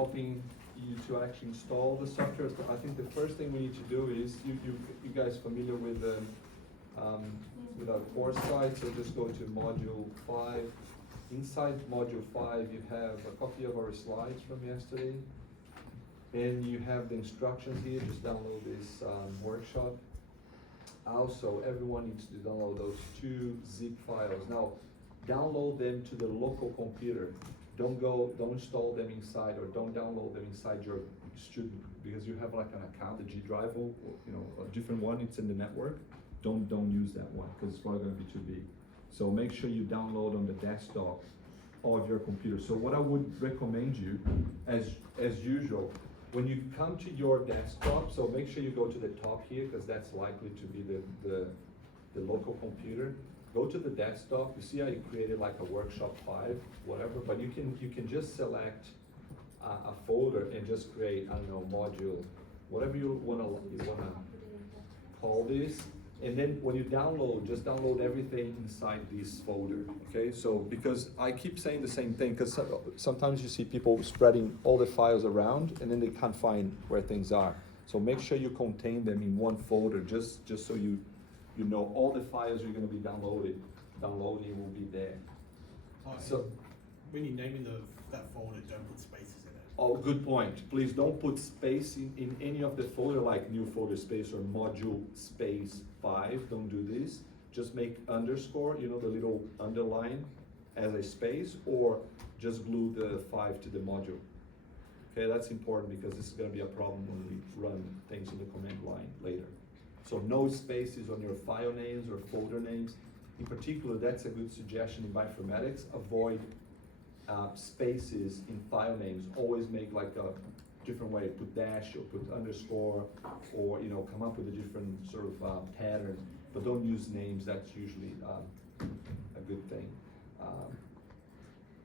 helping you to actually install the software. So I think the first thing we need to do is, you guys familiar with our course site, so just go to module 5. Inside module 5 you have a copy of our slides from yesterday, and you have the instructions here. Just download this workshop. Also, everyone needs to download those 2 zip files. Now, download them to the local computer. Don't install them inside, or don't download them inside your student, because you have like an account, the G drive, or a different one. It's in the network. Don't use that one, because it's probably going to be too big. So make sure you download on the desktop of your computer. So what I would recommend you, as usual, when you come to your desktop, so make sure you go to the top here, because that's likely to be the local computer. Go to the desktop. You see I created like a workshop 5, whatever, but you can just select a folder and just create, I don't know, module, whatever you wanna call this. And then when you download, just download everything inside this folder, okay? So, because I keep saying the same thing, because sometimes you see people spreading all the files around, and then they can't find where things are. So make sure you contain them in one folder, just so you know all the files you're going to be downloading will be there. Oh, so when you're naming that folder, don't put spaces in it. Oh, good point. Please don't put space in any of the folder, like new folder space or module space 5. Don't do this. Just make underscore, the little underline, as a space, or just glue the 5 to the module. Okay, that's important, because this is going to be a problem when we run things in the command line later. So no spaces on your file names or folder names. In particular, that's a good suggestion in bioinformatics. Avoid spaces in file names. Always make like a different way. Put dash or put underscore, or come up with a different sort of pattern. But don't use names. That's usually a good thing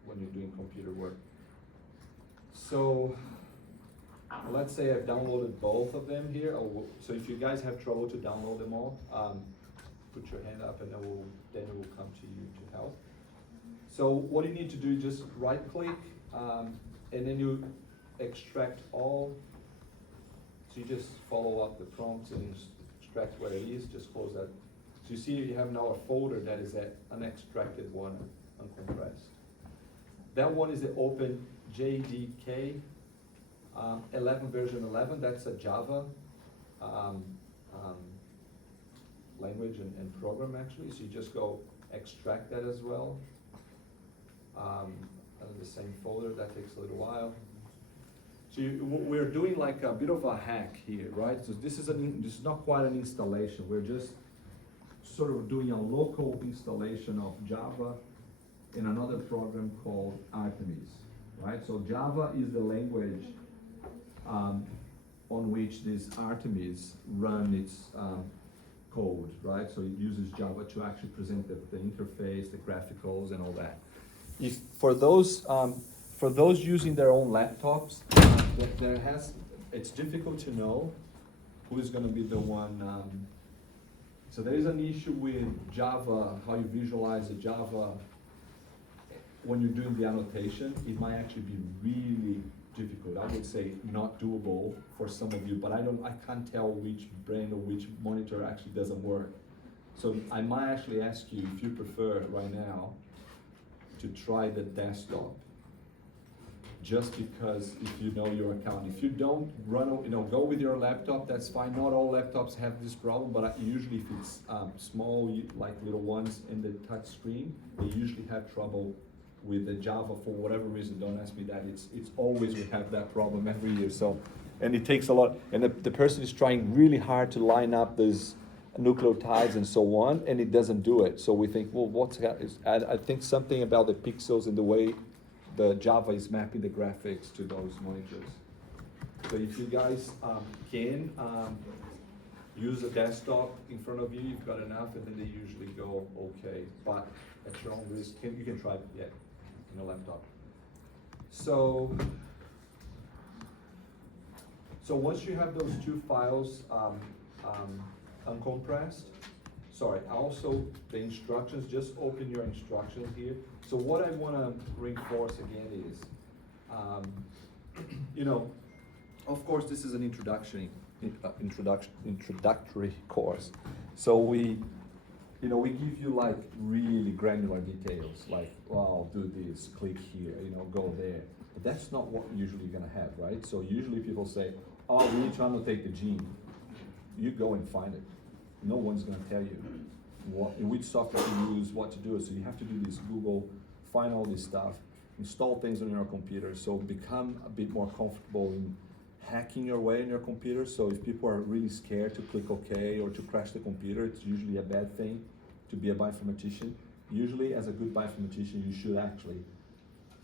when you're doing computer work. So let's say I've downloaded both of them here. So if you guys have trouble to download them all, put your hand up, and then it will come to you to help. So what you need to do is just right click, and then you extract all. So you just follow up the prompts and extract where it is. Just close that. So you see you have now a folder that is an unextracted one, uncompressed. That one is the Open JDK 11 version 11. That's a Java language and program, actually. So you just go extract that as well. Out of the same folder. That takes a little while. So we're doing like a bit of a hack here, right? So this is not quite an installation. We're just sort of doing a local installation of Java in another program called Artemis, right? So Java is the language on which this Artemis run its code, right? So it uses Java to actually present the interface, the graphicals, and all that. If for those using their own laptops, it's difficult to know who is going to be the one. So there is an issue with Java, how you visualize the Java when you're doing the annotation. It might actually be really difficult. I would say not doable for some of you, but I can't tell which brain or which monitor actually doesn't work. So I might actually ask you, if you prefer right now, to try the desktop, just because if you know your account. If you don't go with your laptop, that's fine. Not all laptops have this problem, but usually if it's small, like little ones in the touch screen, they usually have trouble with the Java for whatever reason. Don't ask me that. It's always we have that problem every year. So, and it takes a lot. And the person is trying really hard to line up those nucleotides and so on, and it doesn't do it. So we think, well, I think something about the pixels and the way the Java is mapping the graphics to those monitors. So if you guys can use a desktop in front of you, you've got enough, and then they usually go okay. But at your own risk, you can try it, yeah, in a laptop. So once you have those 2 files uncompressed, also the instructions, just open your instructions here. So what I want to reinforce again is you know, of course, this is an introductory course. So we give you like really granular details, like, well, do this, click here, go there. But that's not what usually you're gonna have, right? So usually people say, oh, we need to annotate the gene. You go and find it. No one's gonna tell you which software to use, what to do. So you have to do this Google, find all this stuff, install things on your computer. So become a bit more comfortable in hacking your way in your computer. So if people are really scared to click OK or to crash the computer, it's usually a bad thing to be a bioinformatician. Usually, as a good bioinformatician, you should actually,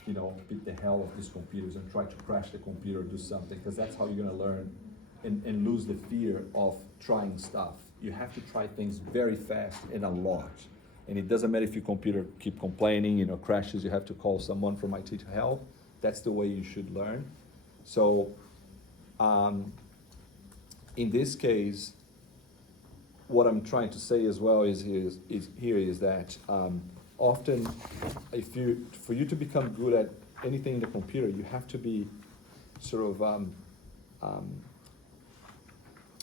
beat the hell of these computers and try to crash the computer or do something, because that's how you're gonna learn and lose the fear of trying stuff. You have to try things very fast and a lot. And it doesn't matter if your computer keep complaining, crashes, you have to call someone from IT to help. That's the way you should learn. So in this case, what I'm trying to say as well is that often, for you to become good at anything in the computer, you have to be sort of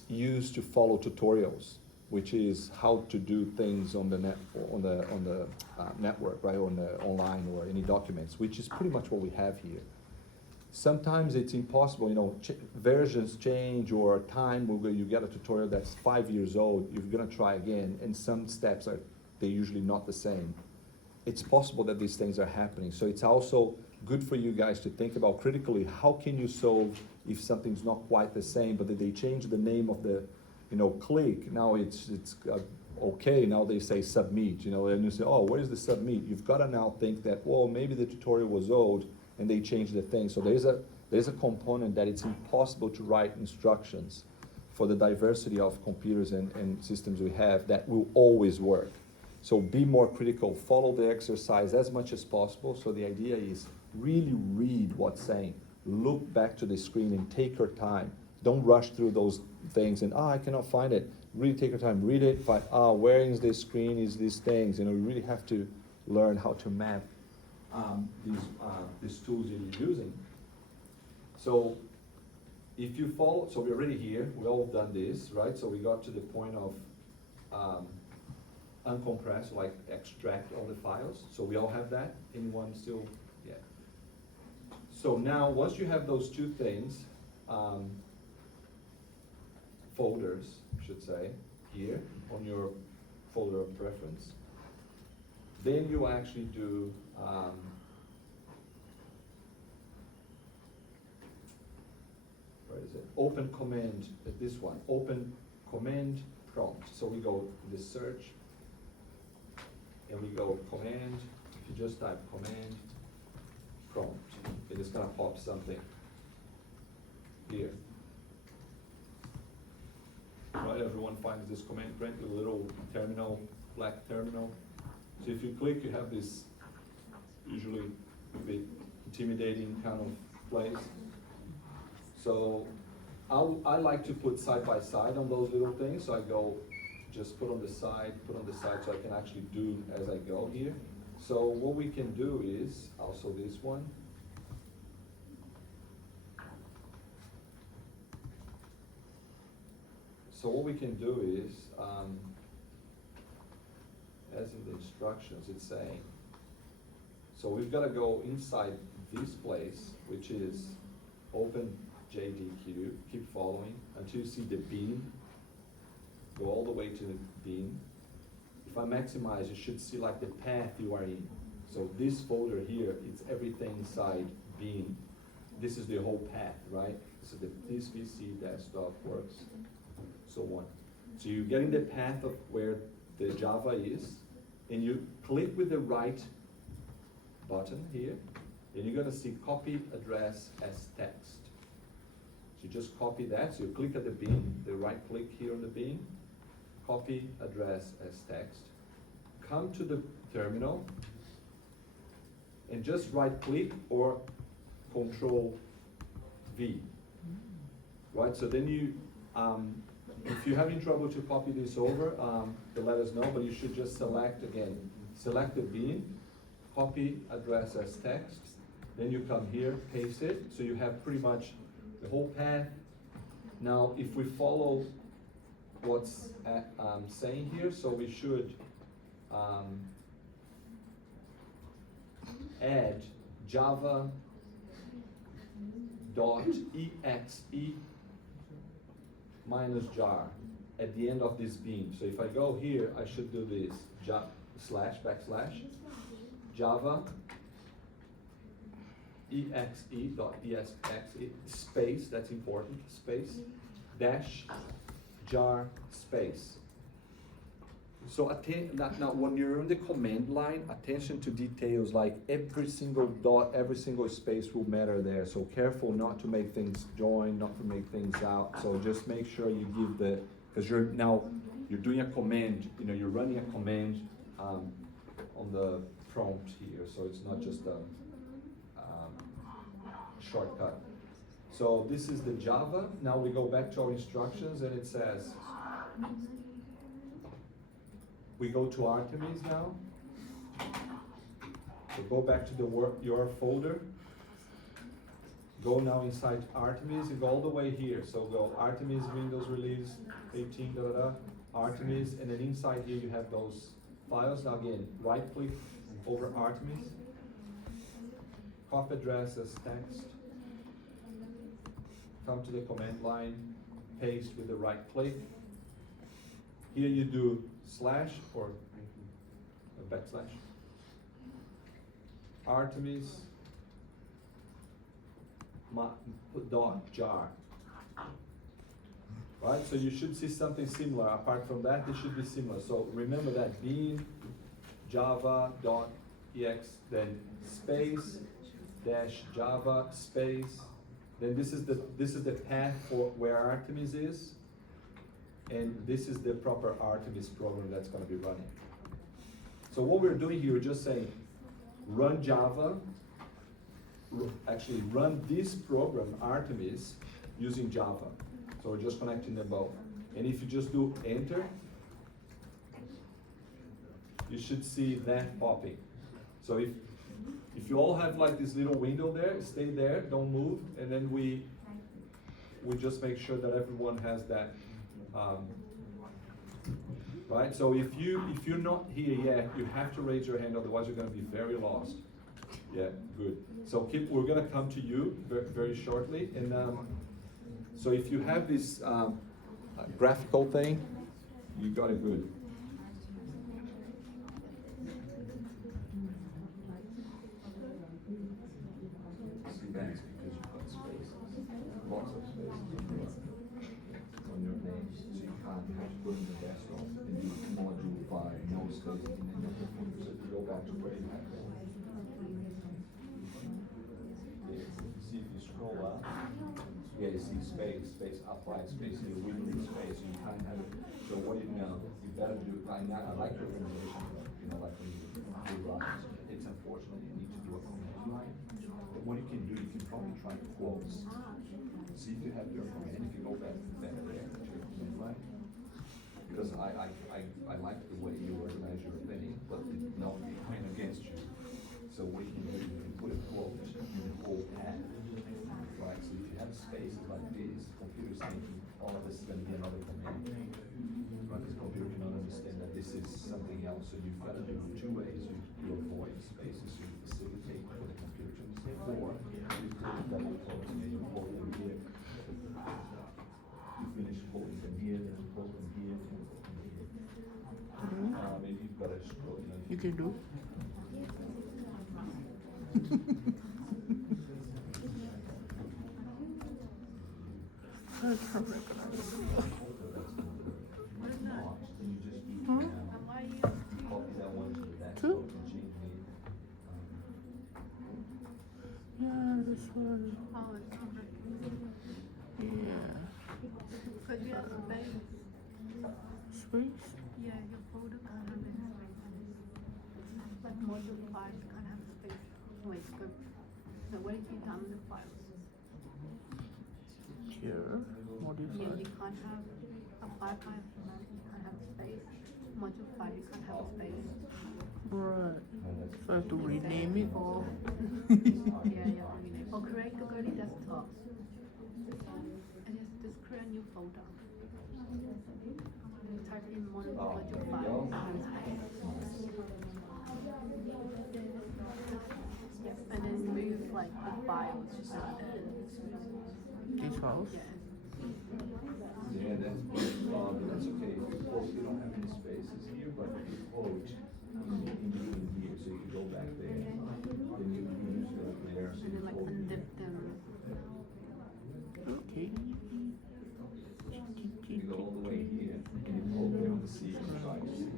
used to follow tutorials, which is how to do things on the network, right, on the online or any documents, which is pretty much what we have here. Sometimes it's impossible, versions change or time, you get a tutorial that's 5 years old, you're gonna try again, and some steps they're usually not the same. It's possible that these things are happening. So it's also good for you guys to think about critically, how can you solve if something's not quite the same, but that they change the name of the, click, now it's okay, now they say submit, and you say, oh, where is the submit? You've gotta now think that, well, maybe the tutorial was old and they changed the thing. So there's a component that it's impossible to write instructions for the diversity of computers and systems we have that will always work. So be more critical, follow the exercise as much as possible. So the idea is really read what's saying, look back to the screen and take your time. Don't rush through those things and, I cannot find it. Really take your time, read it, find, where is this screen, is these things. You really have to learn how to map these tools that you're using. So if you follow, so we're already here, we all done this, right? So we got to the point of uncompress, like extract all the files. So we all have that. Anyone still? Yeah. So now, once you have those two things, folders, I should say, here on your folder of preference, then you actually do where is it? Open command, this one, open command prompt. So we go to the search, and we go command, if you just type command prompt, it is gonna pop something here. Right, everyone finds this command prompt, a little terminal, black terminal. So if you click, you have this usually a bit intimidating kind of place. So I like to put side by side on those little things. So I go, just put on the side so I can actually do as I go here. So what we can do is, also this one. So what we can do is, as in the instructions, it's saying, so we've got to go inside this place, which is open JDQ, keep following until you see the bean, go all the way to the bean. If I maximize, you should see like the path you are in. So this folder here, it's everything inside bean. This is the whole path, right? So this VC desktop works, so on. So you get in the path of where the Java is, and you click with the right button here, and you're gonna see copy address as text. So you just copy that, so you click at the bean, the right click here on the bean, copy address as text, come to the terminal, and just right click or Control V, right? So then you, if you're having trouble to copy this over, let us know, but you should just select again, select the bean, copy address as text, Then you come here, paste it, so you have pretty much the whole path. Now, if we follow what's saying here, so we should add java dot exe minus jar at the end of this beam. So if I go here, I should do this, slash backslash java exe dot exe space, that's important, space, dash jar space. So now when you're in the command line, attention to details, like every single dot, every single space will matter there. So careful not to make things join, not to make things out. So just make sure you give because you're doing a command, you're running a command on the prompt here. So it's not just a shortcut. So this is the Java. Now we go back to our instructions and it says, we go to Artemis now. So go back to your folder. Go now inside Artemis and go all the way here. So go Artemis Windows Release 18, Artemis, and then inside here you have those files. Now again, right click over Artemis. Copy address as text. Come to the command line, paste with the right click. Here you do slash or a backslash. Artemis dot jar. Right, so you should see something similar. Apart from that, it should be similar. So remember that beam java dot ex, then space dash java space. Then this is the path for where Artemis is, and this is the proper Artemis program that's going to be running. So what we're doing here, we're just saying, run Java, actually run this program, Artemis, using Java. So we're just connecting them both. And if you just do enter, you should see that popping. So if you all have like this little window there, stay there, don't move, and then we just make sure that everyone has that. Right? So if you're not here yet, you have to raise your hand, otherwise you're going to be very lost. Yeah, good. So we're going to come to you very, very shortly, and so if you have this graphical thing, you got it good. That's because you've got spaces, lots of spaces on your name, so you can't have to go in the desktop and do module 5, no space in the network. So if you go back to where you had that. See if you scroll up, you see space, applied space, here, within space, so you can't have it. So what you better do, I like your recommendation, like when you do runs, it's unfortunate you need to do a command line. But what you can do, you can probably try to close. See if you have your command, if you go back there to your command line. Because I like the way you organize your thing, but no, it's going against you. So what you can do, you can put it closed in the whole path. Right, so if you have spaces like this, computer's thinking, all of this is going to be another command. Right, because computer cannot understand that this is something else. So you've got to do it 2 ways. You avoid spaces, so you facilitate for the computer to understand. Or you put double quotes and you hold them here. You finish holding them here, then you hold them here, and you hold them here. Maybe you've got to scroll. You can do. I can't recognize it. Two? Yeah, this one. Yeah. Because you have space. Space? Yeah, your folder can't have any space. Like module 5 can't have space. Wait, good. So what if you download the files? Here. Module Yeah, 5. you can't have a 5 file format, you can't have space. module 5, you can't have a space. Right. So I have to rename it. Or, yeah, yeah, rename. Or create a Google desktop. And just create a new folder. And type in module 5 and have a space. Yep, and then move like the files. This house. Yeah. Yeah, that's okay. If you quote, you don't have any spaces here, but if you quote in between here, so you can go back there, then you use it there, so And you then like quote undip them. Okay. you go all the way here, and you quote there on the C, and try to see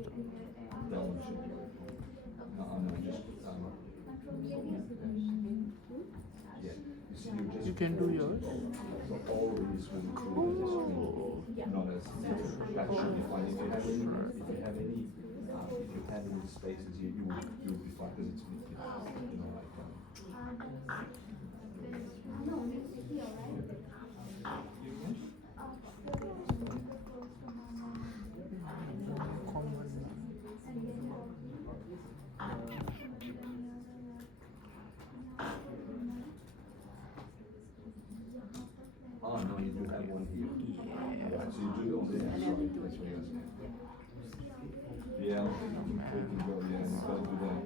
if that one should be open. No, just, yeah, you see, you just. You can do yours. So all of these will include this screen, not as, that should be fine. If you have any, if you have any spaces here, you'll be fine, because it's, you know, like, oh, no, you do have one here. Yeah, so you do it on there, sorry, that's what I was saying. Yeah, you can go, yeah, you gotta do that.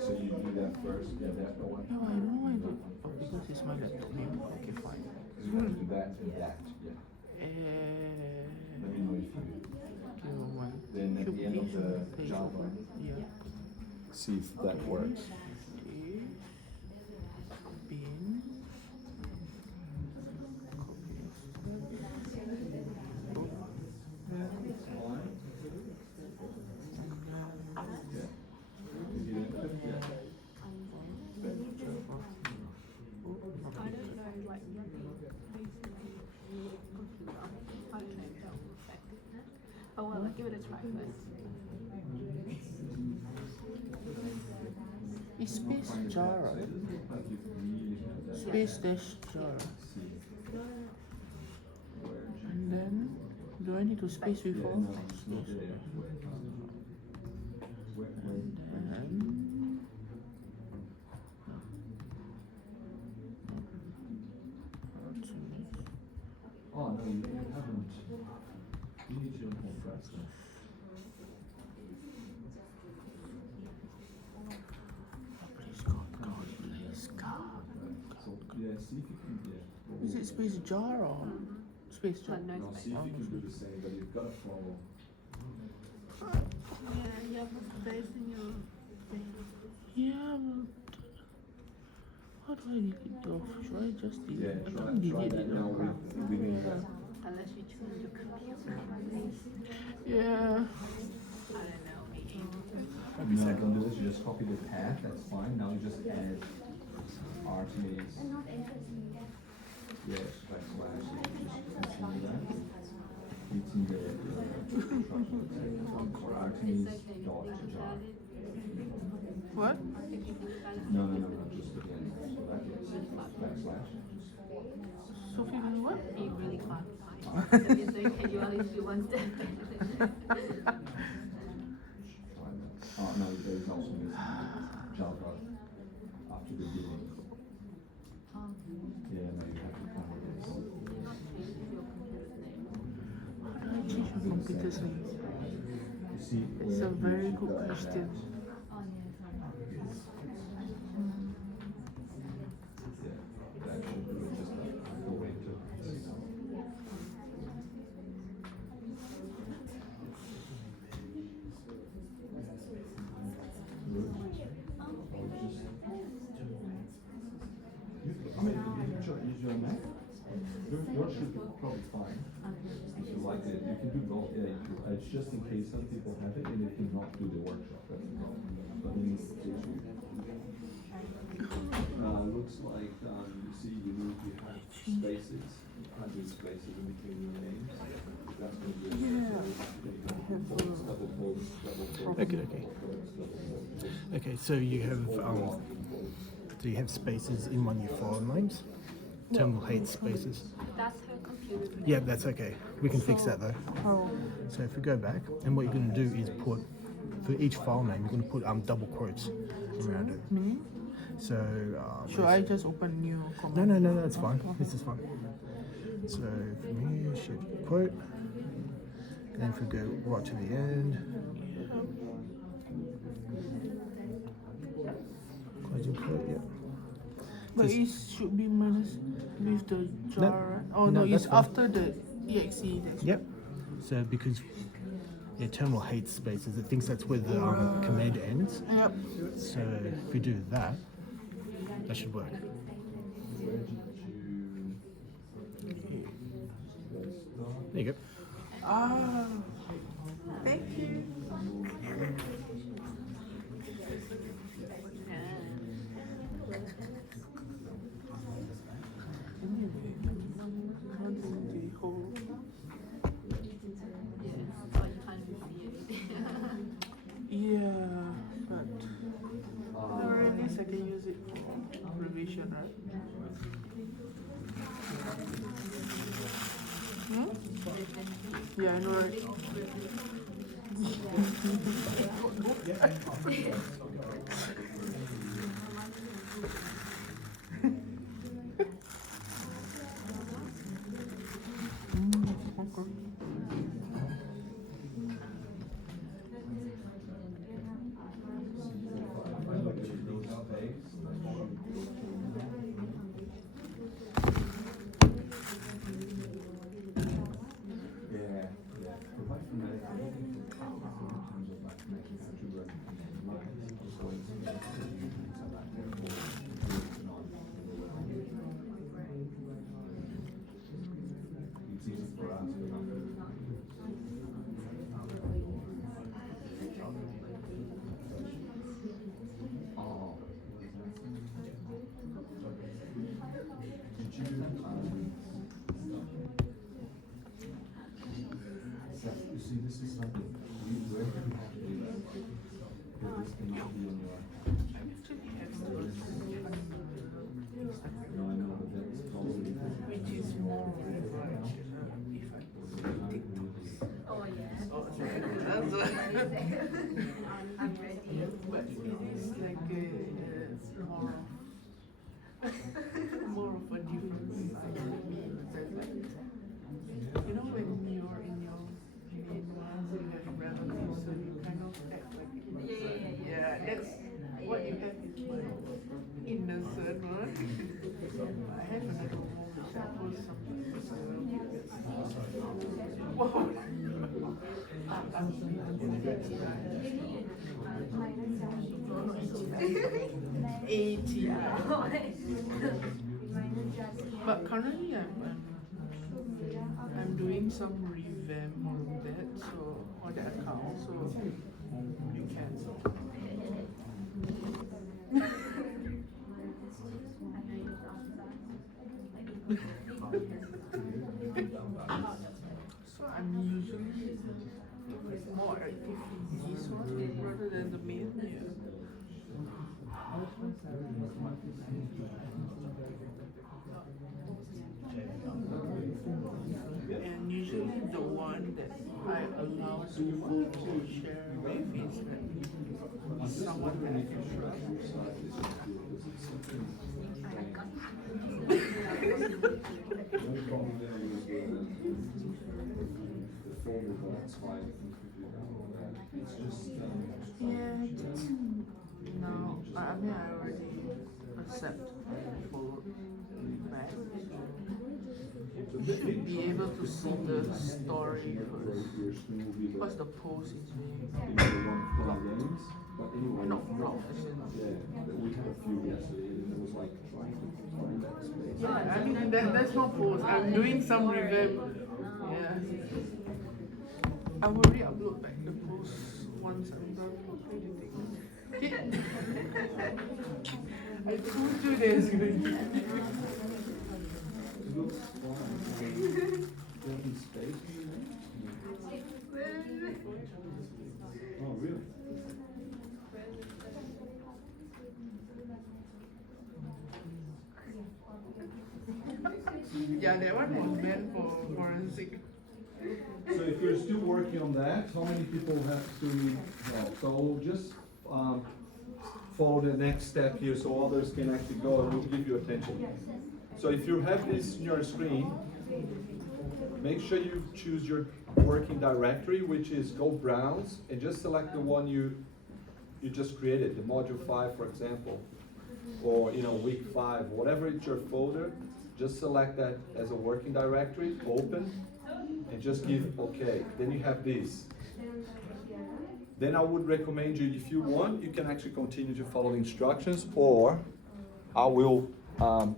So you do that first, yeah, that's the one. No, I don't know why I do. Oh, because it's my laptop. Yeah. Okay, fine. Because you gotta do that and that, yeah. Let me know if you do. Give me one. Then at the end of the Page Java, one. Yeah. see if that works. This. Bin. I don't know, like, basically, computer. I don't know if that will affect it. Oh well, I'll give it a try first. It's space jar, right? Space dash jar. And then, do I need to space before? And then, Oh, no, you haven't. You need to compress it. please God, please God. So, yeah, see if you can get. Is it space jar or space jar? But no No, see space. if you can do the same, but you've gotta follow. Yeah, you have a space in your thing. Yeah, but how do I delete it off? Should I just delete Yeah, it? I try can't delete that it now off. with Yeah. Unless you change your computer. Yeah. I don't know, maybe. No, don't do this, you just copy the path, that's fine, now you just add RTAs. Yes, backslash, so you just continue that. It's in the, RTAs dot jar. What? No, just again, so that is backslash. Sophie will what? You really can't find it. It's okay, you at least do one step. Oh, no, there is also missing Java after the beginning. Yeah, no, you have to cover this. How do I change my computer's name? You see, It's a where very you good got question. that, yeah, that should be just like the way to. I mean, you can use your Mac. Yours should be probably fine. If you like it, you can do both. Yeah, it's just in case some people have it and they cannot do the workshop. That's the problem. But in this case, looks like you see you have spaces. You can't do spaces in between your names. That's going to be double quotes, double quotes. Okay, okay. Okay, so you have spaces in one of your file names. terminal height spaces. That's her computer. Yeah, that's okay. We can fix that though. How? So if we go back, and what you're going to do is put, for each file name, you're going to put double quotes around it. Me? So Should I just open new no, command? no, no, that's fine. This is fine. So from here, shift quote, and if we go right to the end, closing quote, yeah. But Just- it should be minus with the No, jar, right? Oh no, no, that's it's fine. after the exe. That's Yep. So because terminal hates spaces, it thinks that's where the command ends. Yep. So if we do that, that should work. Where did you start? There you go. Ah, thank you. Yeah, but at least I can use it for revision, right? Hmm? Yeah, I know, right? Okay. If I look at those space, yeah, yeah. Provide for me, I don't think in terms of like making such a work lines, just going to make things like that, therefore, it's easy for us, you know. Oh. Did you, you see, this is something, where do you have to do that? Because this cannot be on your. No, I know, but that's probably. Which is more right, if I Oh, yeah. That's what. But it is like more of a different side of me. Because like, you know, when you're in your main ones, you have relatives, so you kind of act like yeah, that's what you have is my innocent one. I have another one which I post sometimes. Wow. But currently I'm doing some revamp on that, so on that account, so you can. So I'm usually more active in this one rather than the main. Yeah. And usually the one that I allow to share with is someone that I can trust. The problem there was the formula, that's why I think we do that. It's just, Yeah, just now, I mean, I already accept follow back. You should be able to see the story first. What's the post is in the one games, but anyway. No, no. Yeah, we had a few yesterday, and it was like trying to find that space. Yeah, I mean, that's not post. I'm doing some revamp. Yeah. I will re-upload like the post once I'm done editing. I told you there's going to be. It looks fine. Open space. Oh, really? Yeah, that one was meant for forensic. So if you're still working on that, how many people have to need help? So we'll just follow the next step here so others can actually go and we'll give you attention. So if you have this on your screen, make sure you choose your working directory, which is go browse and just select the one you just created, the module 5 for example, or week 5, whatever it's your folder, just select that as a working directory, open, and just give OK. Then you have this. Then I would recommend you, if you want, you can actually continue to follow the instructions, or I will come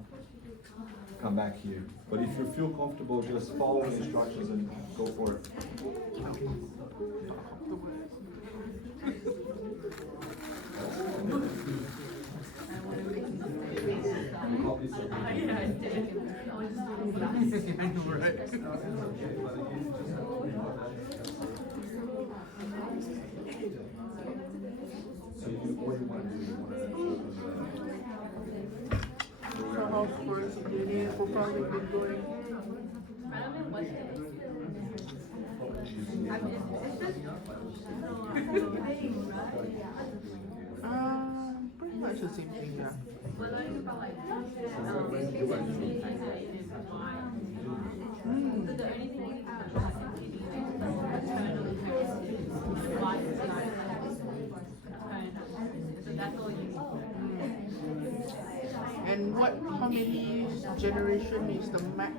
back here. But if you feel comfortable, just follow the instructions and go for it. So how forensic DNA will probably be going? Pretty much the same thing, yeah. And how many generation is the max?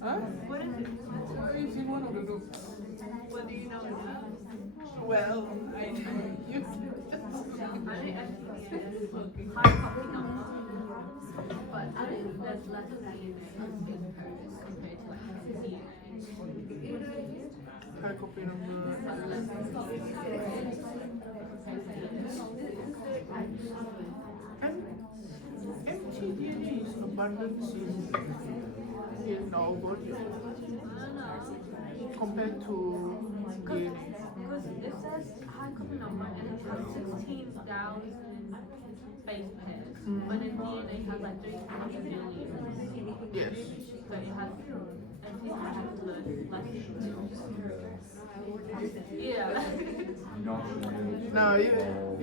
Huh? What is it? It's in one of the groups. What do you know now? Well, I you Hard copy number. But I think there's less DNA compared to like high copy number. And mtDNA is abundant in our body compared to DNA. because it says high copy number and it has 16,000 base pairs, but in DNA has like 300 million. Yes. So it has, and people have to learn lessons. Yeah. No, you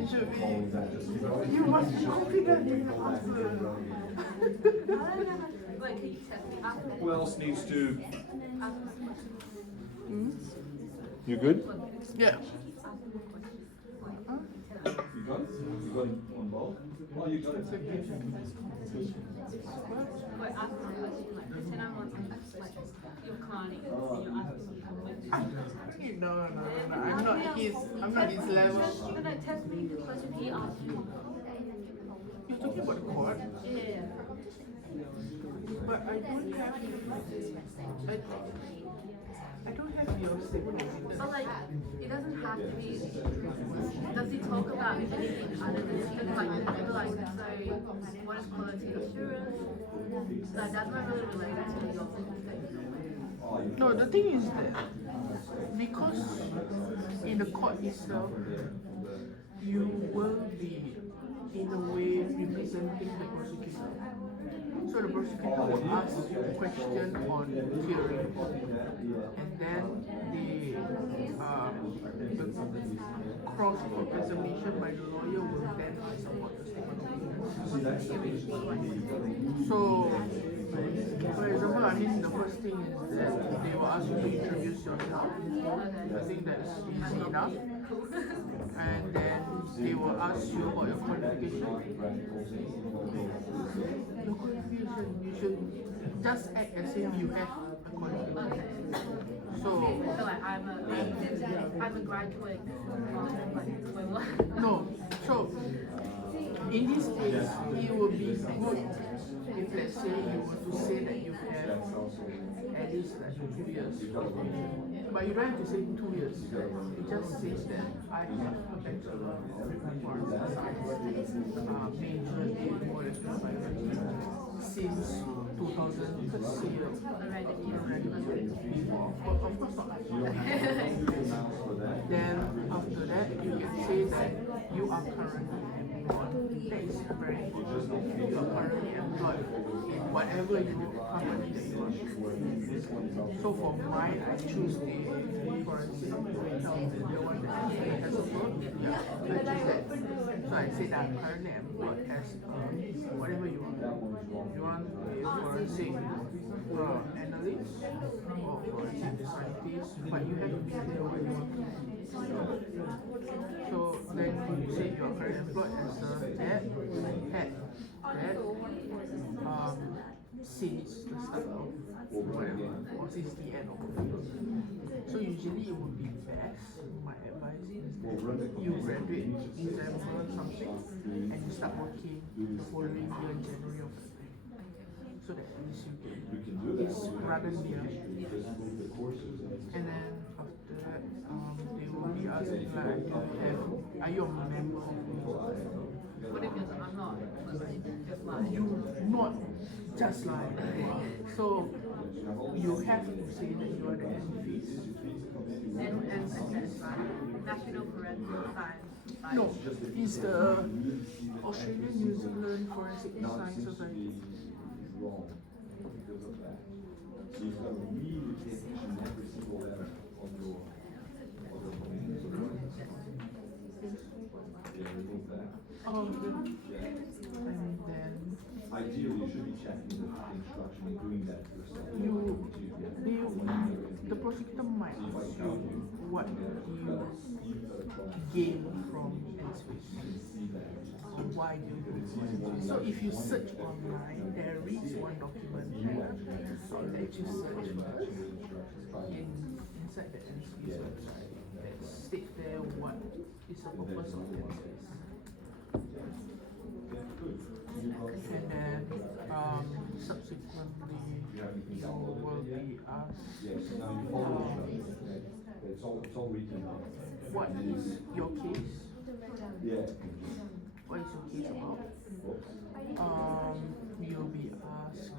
should be. You must be confident in your answer. Wait, can you test me after? Who else needs to? Hmm? You good? Yeah. You got it? You got it on both? Oh, you got it. Wait, ask me a question. Like, pretend I'm on like your Connie, and you're asking me a question. No. I'm not his level. You're gonna test me the question he asked you. You're talking about the court? Yeah. But I don't have your statement. But like, it doesn't have to be. Does he talk about anything other than like so? What is quality assurance? Like that's not really related to your. No, the thing is that because in the court itself, you will be in a way representing the prosecutor. So the prosecutor will ask a question on theory, and then the cross-examination by the lawyer will then support the statement of evidence. So, for example, the first thing is that they will ask you to introduce yourself. I think that's easy enough. And then they will ask you about your qualification. Your qualification, you should just act as if you have a qualification. So like I'm a graduate from like no. So in this case, it will be good if let's say you were to say that you have at least like 2 years. But you don't have to say 2 years. It just says that I have a bachelor of forensic science, majored in molecular biology since 2000. Let's see, before. Of course not. Then after that, you can say that are currently employed. That is very important. You are currently employed in whatever company that you are. So for mine, I choose the forensic retail, the one that has a work. Yeah, I choose that. So I say that I'm currently employed as whatever you want. You want a forensic analyst or forensic scientist, but you have to be clear what you want. So then you say you are currently employed as a head since the start of whatever, or since the end of the field. So usually it would be best, my advice is that you graduate in December something and you start working the following year in January of that time. So that at least you can, it's rather near. And then after that, they will be asking like, are you a member of the What if I'm not? Just like you not just like so you have to say that you are the NFIS. and National Forensic Science. No, it's the Australian New Zealand Forensic Science Society. So you've got to really pay attention to every single letter of your domain. Yeah, remove that. And then Ideally, you should be checking the instruction and doing that yourself. the prosecutor might ask you what you gain from NSpace. Why do you do it? So if you search online, there is one document that you search inside the NSpace website that states there what is the purpose of NSpace. And then subsequently you will be asked what is your case? What is your case about? You'll be asked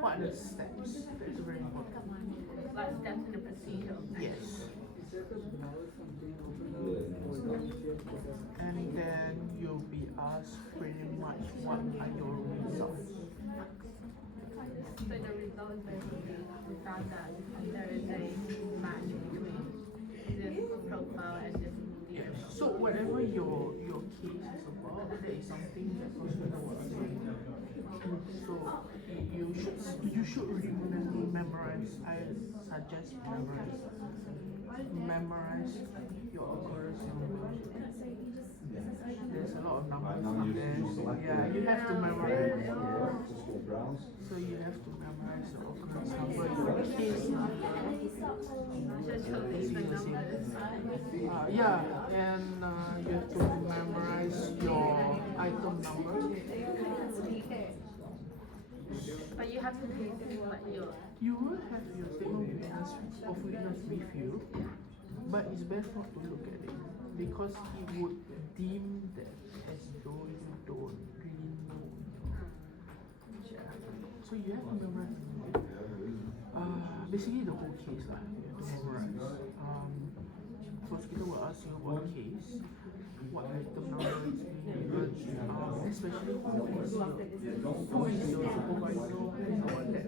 what are the steps? That's very important. Like steps in the procedure. Yes. And then you'll be asked pretty much what are your results. So the result is basically we found that there is a match between this profile and this leader. So whatever your case is about, there is something that you know what I'm saying. So you should really memorize. I suggest memorize your occurrence numbers. There's a lot of numbers out there. Yeah, you have to memorize. So you have to memorize your occurrence number, your case number. Yeah, and you have to memorize your item number. But you have to do like your. You will have your statement of witness with you, but it's best not to look at it because it would deem that as though you don't really know. So you have to memorize basically the whole case lah. You have to memorize. Prosecutor will ask you what case, what item number is being given, especially who is your supervisor, who is the one that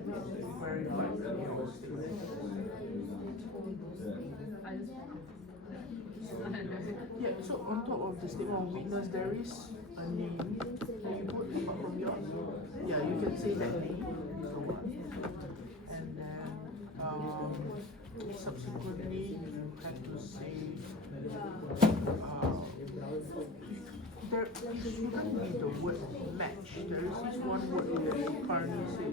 verified your statement. Yeah, so on top of the statement of witness, there is a name that you put apart from yours. Yeah, you can say that name is the one. And then subsequently, you have to say there shouldn't be the word match. There is this one word that you currently say.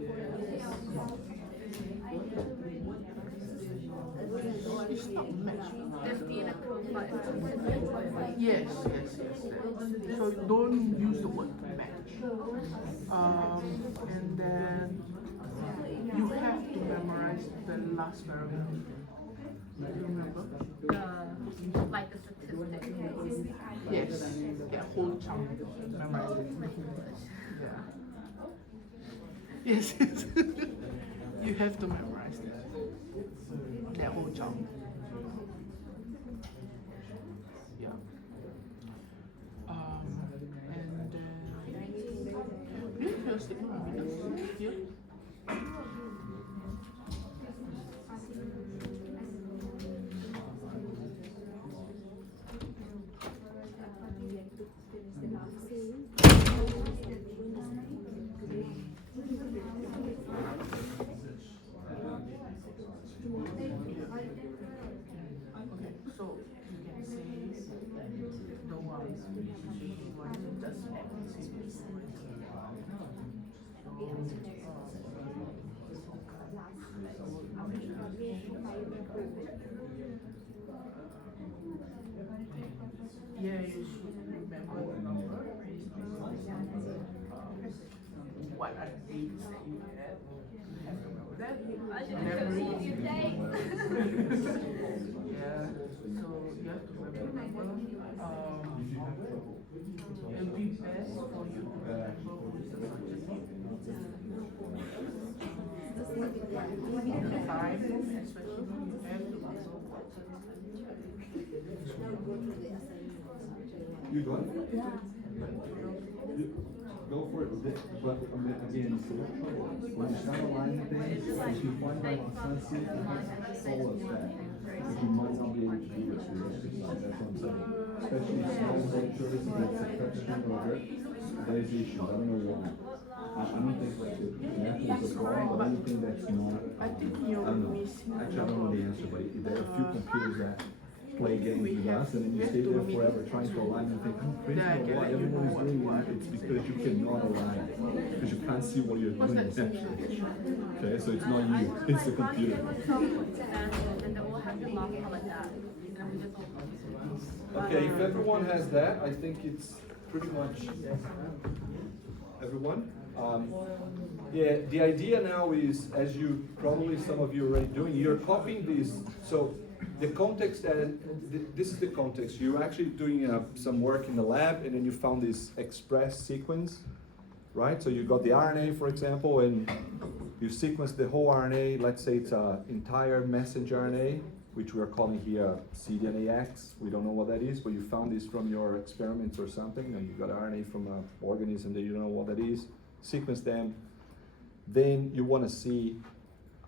It's not match. This being a profile. Yes. So don't use the word match. And then you have to memorize the last paragraph. Do you remember? Like the statistic. Yes, that whole chunk. Memorize it. Yeah. Yes. You have to memorize that whole chunk. Yeah, you should remember the number. What are the dates that you had? You have to remember that. I should have chosen your date. Yeah, so you have to remember. It'll be best for you to remember who is the subject. Time, especially you have to also You got it? You go for it, but again, it's your trouble. When you start aligning things, if you find that consistency, it has follows that. Because you might not be able to do this with exercise, that's what I'm saying. Especially small vectors, like a touchdown or whatever, there's issues, I don't know why. I don't think like the method is a problem, but anything that's not, I think I you're don't know. missing. Actually, I don't know the answer, but there are a few computers that play games with us, and then you stay there forever trying to align and think, I'm crazy or what, everyone is doing it, it's because you cannot align, because you can't see what you're doing. Okay, so it's not you, it's the computer. And they all have the mark like that. And we just all Okay, if everyone has that, I think it's pretty much everyone. Yeah, the idea now is, as you probably some of you are already doing, you're copying these. So the context, this is the context. You're actually doing some work in the lab, and then you found this express sequence, right? So you got the RNA, for example, and you sequence the whole RNA. Let's say it's an entire messenger RNA, which we are calling here cDNAX. We don't know what that is, but you found this from your experiments or something, and you got RNA from an organism that you don't know what that is. Sequence them. Then you want to see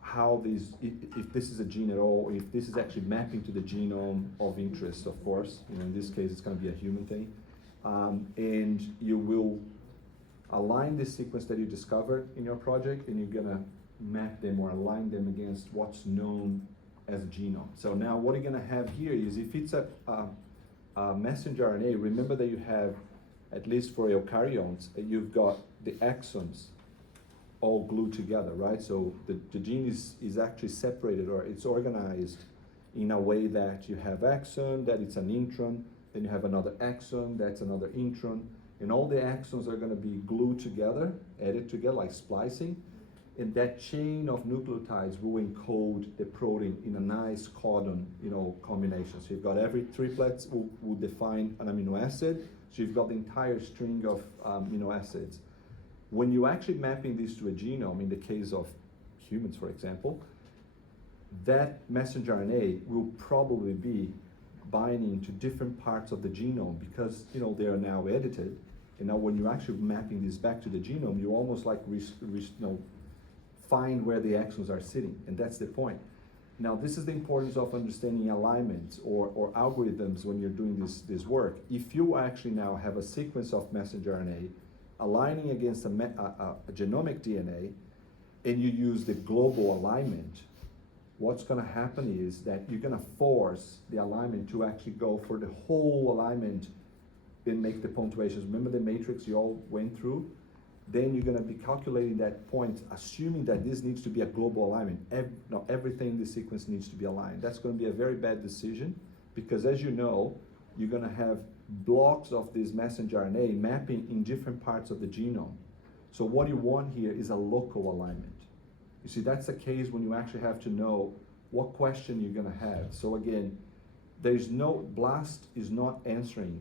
how these, if this is a gene at all, if this is actually mapping to the genome of interest, of course. You know, in this case, it's going to be a human thing. And you will align this sequence that you discovered in your project, and you're going to map them or align them against what's known as a genome. So now what you're going to have here is, if it's a messenger RNA, remember that you have, at least for eukaryotes, you've got the exons all glued together, right? So the gene is actually separated, or it's organized in a way that you have exon, that it's an intron, then you have another exon, that's another intron, and all the exons are going to be glued together, added together like splicing, and that chain of nucleotides will encode the protein in a nice codon, combination. So you've got every triplets will define an amino acid, so you've got the entire string of amino acids. When you're actually mapping this to a genome, in the case of humans, for example, that messenger RNA will probably be binding to different parts of the genome because they are now edited. And now when you're actually mapping this back to the genome, you almost like find where the exons are sitting, and that's the point. Now, this is the importance of understanding alignments or algorithms when you're doing this work. If you actually now have a sequence of messenger RNA aligning against a genomic DNA, and you use the global alignment, what's going to happen is that you're going to force the alignment to actually go for the whole alignment and make the punctuations. Remember the matrix you all went through? Then you're going to be calculating that point, assuming that this needs to be a global alignment. Everything in the sequence needs to be aligned. That's going to be a very bad decision because, as you know, you're going to have blocks of this messenger RNA mapping in different parts of the genome. So what you want here is a local alignment. You see, that's the case when you actually have to know what question you're going to have. So again, BLAST is not answering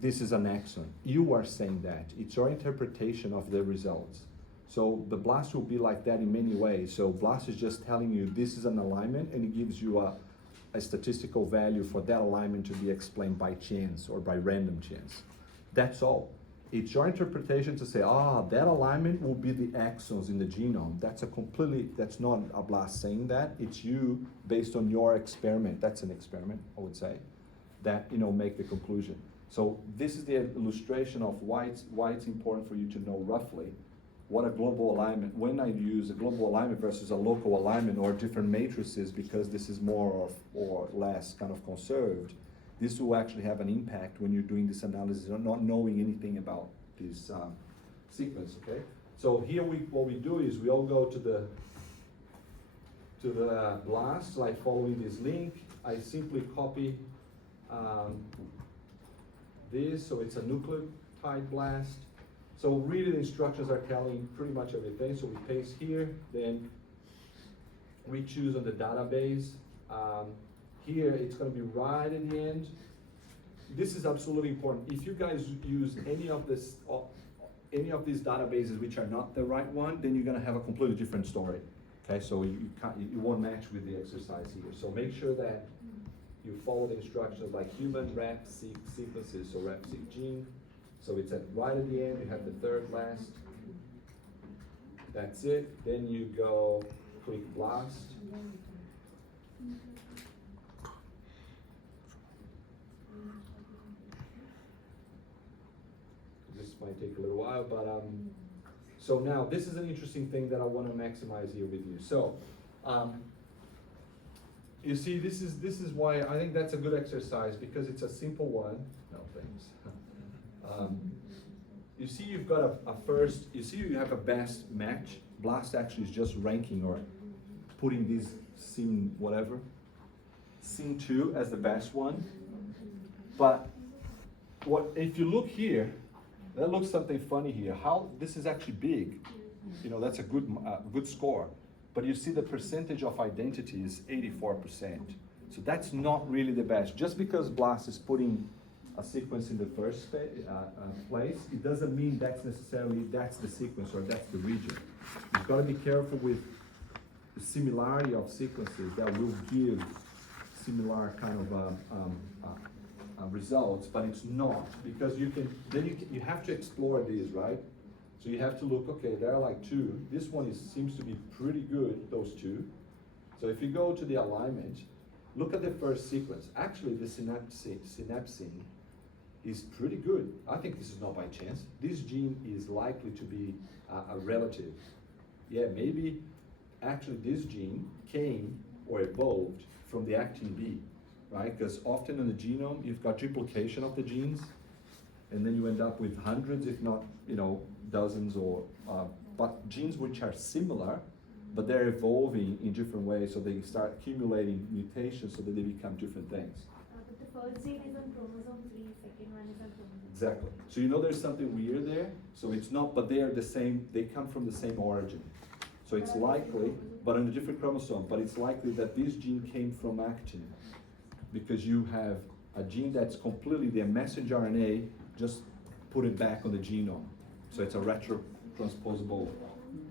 this is an exon. You are saying that. It's your interpretation of the results. So the BLAST will be like that in many ways. So BLAST is just telling you this is an alignment, and it gives you a statistical value for that alignment to be explained by chance or by random chance. That's all. It's your interpretation to say, that alignment will be the exons in the genome. That's not a BLAST saying that. It's you based on your experiment. That's an experiment, I would say, that make the conclusion. So this is the illustration of why it's important for you to know roughly what a global alignment, when I use a global alignment versus a local alignment or different matrices, because this is more or less kind of conserved, this will actually have an impact when you're doing this analysis or not knowing anything about this sequence, okay? So here what we do is we all go to the blast, like following this link. I simply copy this, so it's a nucleotide blast. So really the instructions are telling pretty much everything. So we paste here, then we choose on the database. Here it's going to be right at the end. This is absolutely important. If you guys use any of these databases which are not the right one, then you're going to have a completely different story. Okay, so you won't match with the exercise here. So make sure that you follow the instructions like human rep-seq sequences, so rep-seq gene. So it's right at the end, you have the third last. That's it. Then you go click blast. This might take a little while, but so now this is an interesting thing that I want to maximize here with you. So you see, this is why I think that's a good exercise, because it's a simple one. No, thanks. You see, you've got a first. You see, you have a best match. Blast actually is just ranking or putting this scene whatever, scene 2 as the best one. But what if you look here? That looks something funny here. How this is actually big, you know, that's a good score. But you see the percentage of identity is 84%. So that's not really the best. Just because BLAST is putting a sequence in the first place, it doesn't mean that's necessarily that's the sequence or that's the region. You've got to be careful with the similarity of sequences that will give similar kind of results, but it's not, because you have to explore these, right? So you have to look, okay, there are like 2. This one seems to be pretty good, those 2. So if you go to the alignment, look at the first sequence. Actually, the synapsin is pretty good. I think this is not by chance. This gene is likely to be a relative. Yeah, maybe actually this gene came or evolved from the actin B. Right? Because often in the genome, you've got duplication of the genes, and then you end up with hundreds, if not, dozens, or but genes which are similar, but they're evolving in different ways, so they start accumulating mutations so that they become different things. But the first gene is on chromosome 3, second one is on chromosome. Exactly. So there's something weird there. So it's not, but they are the same. They come from the same origin. So it's likely, but on a different chromosome. But it's likely that this gene came from actin, because you have a gene that's completely the messenger RNA, just put it back on the genome. So it's a retrotransposable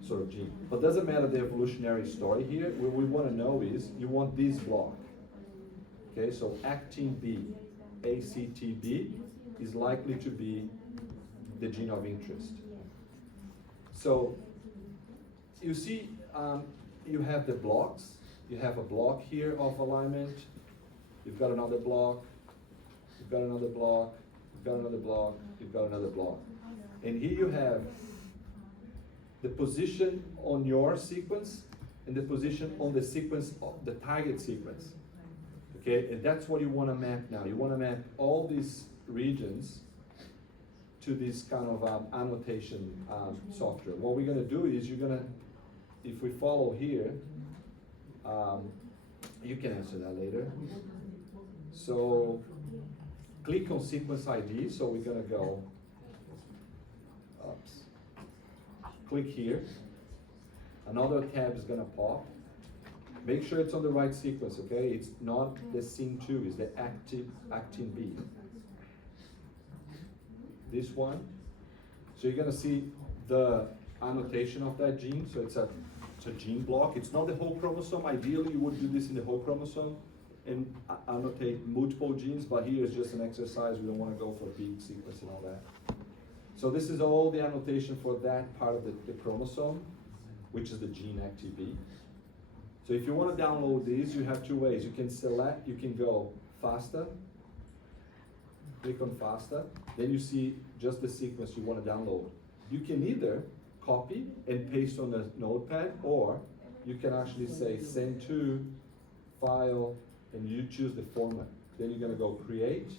sort of gene. But doesn't matter the evolutionary story here. What we want to know is you want this block. Okay, so actin B, ACTB, is likely to be the gene of interest. So you see, you have the blocks. You have a block here of alignment. You've got another block, you've got another block, you've got another block, you've got another block. And here you have the position on your sequence and the position on the sequence of the target sequence. Okay, and that's what you want to map now. You want to map all these regions to this kind of annotation software. What we're going to do is if we follow here, you can answer that later. So click on sequence ID, so we're gonna go, click here, another tab is gonna pop. Make sure it's on the right sequence, okay? It's not the scene 2, it's the actin B. This one, so you're gonna see the annotation of that gene, so it's a gene block. It's not the whole chromosome. Ideally, you would do this in the whole chromosome and annotate multiple genes, but here is just an exercise. We don't want to go for a big sequence and all that. So this is all the annotation for that part of the chromosome, which is the gene ActB. So if you want to download these, you have 2 ways. You can select, you can go faster, click on faster, then you see just the sequence you want to download. You can either copy and paste on the notepad, or you can actually say send to file, and you choose the format. Then you're gonna go create.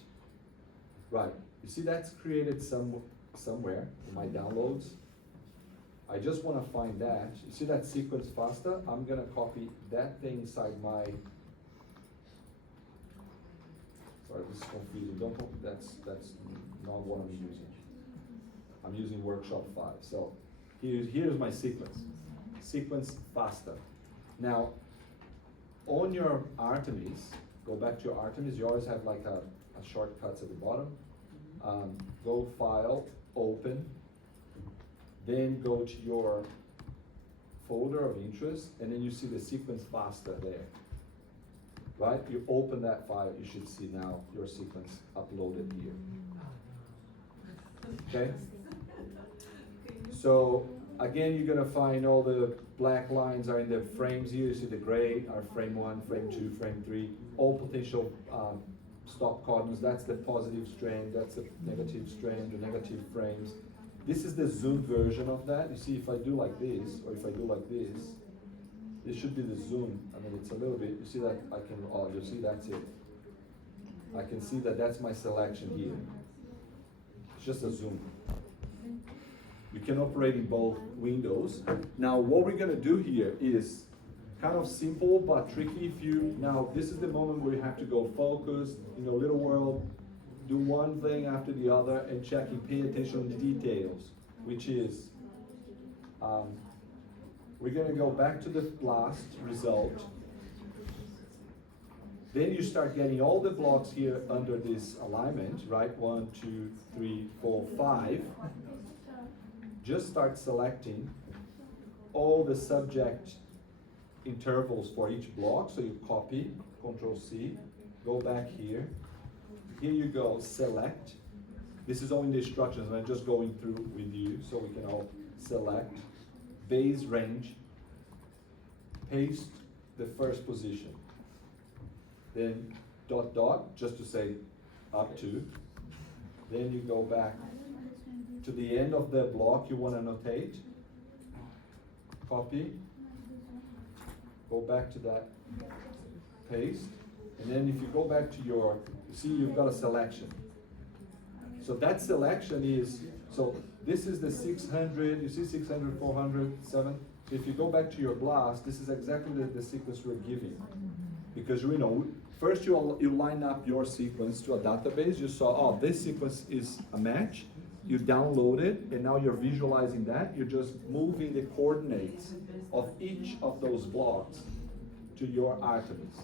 Right, you see that's created somewhere in my downloads. I just wanna find that. You see that sequence faster? I'm gonna copy that thing inside my, sorry, this is confusing. That's not what I'm using. I'm using Workshop 5. So here's my sequence. Sequence faster. Now, on your Artemis, go back to your Artemis, you always have like a shortcuts at the bottom. Go File, Open, then go to your folder of interest, and then you see the sequence faster there. Right? You open that file, you should see now your sequence uploaded here. Okay? So again, you're gonna find all the black lines are in the frames here. You see the gray are frame 1, frame 2, frame 3, all potential stop coordinates. That's the positive strand, that's the negative strand, the negative frames. This is the zoom version of that. You see, if I do like this, or if I do like this should be the zoom. I mean, it's a little bit, you see that I can, oh, you see that's it. I can see that that's my selection here. It's just a zoom. You can operate in both windows. Now, what we're gonna do here is kind of simple but tricky. Now this is the moment where you have to go focus, little world, do one thing after the other and check and pay attention to the details, which is, we're gonna go back to the last result. Then you start getting all the blocks here under this alignment, right? 1, 2, 3, 4, 5. Just start selecting all the subject intervals for each block. So you copy, Control C, go back here. Here you go, select. This is only the instructions, and I'm just going through with you so we can all select. Base range, paste the first position. Then dot dot, just to say up to. Then you go back to the end of the block you want to annotate. Copy. Go back to that, paste. And then if you go back to you see you've got a selection. So that selection is, so this is the 600, you see 600, 400, 7. If you go back to your blast, this is exactly the sequence we're giving. Because first you line up your sequence to a database, you saw, oh, this sequence is a match, you download it, and now you're visualizing that, you're just moving the coordinates of each of those blocks to your Artemis.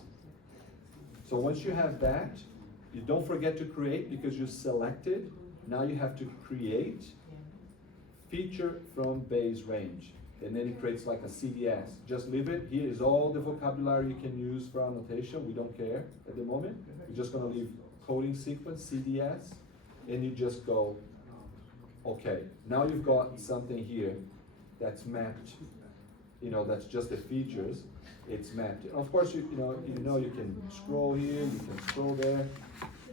So once you have that, you don't forget to create because you selected, now you have to create feature from base range. And then it creates like a CDS. Just leave it. Here is all the vocabulary you can use for annotation. We don't care at the moment. We're just gonna leave coding sequence, CDS, and you just go, okay. Now you've got something here that's mapped, that's just the features. It's mapped. And of course, you can scroll here, you can scroll there.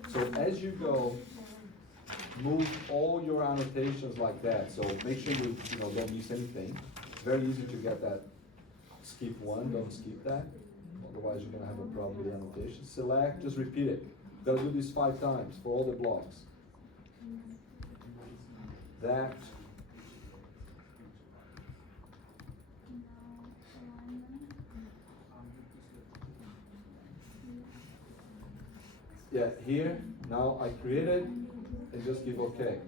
So as you go, move all your annotations like that. So make sure you don't miss anything. It's very easy to get that. Skip one, don't skip that. Otherwise you're gonna have a problem with the annotation. Select, just repeat it. You've got to do this 5 times for all the blocks. That. Yeah, here, now I created, and just give OK.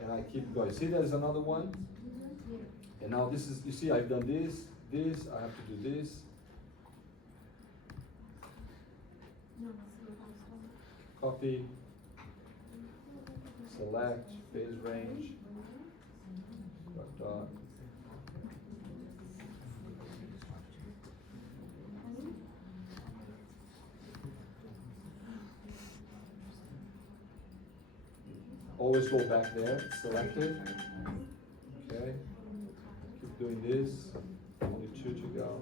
And I keep going. See, there's another one. And now this is, you see, I've done this, I have to do this. Copy, select, phase range, dot dot. Always go back there, select it. Okay. Keep doing this. Only 2 to go.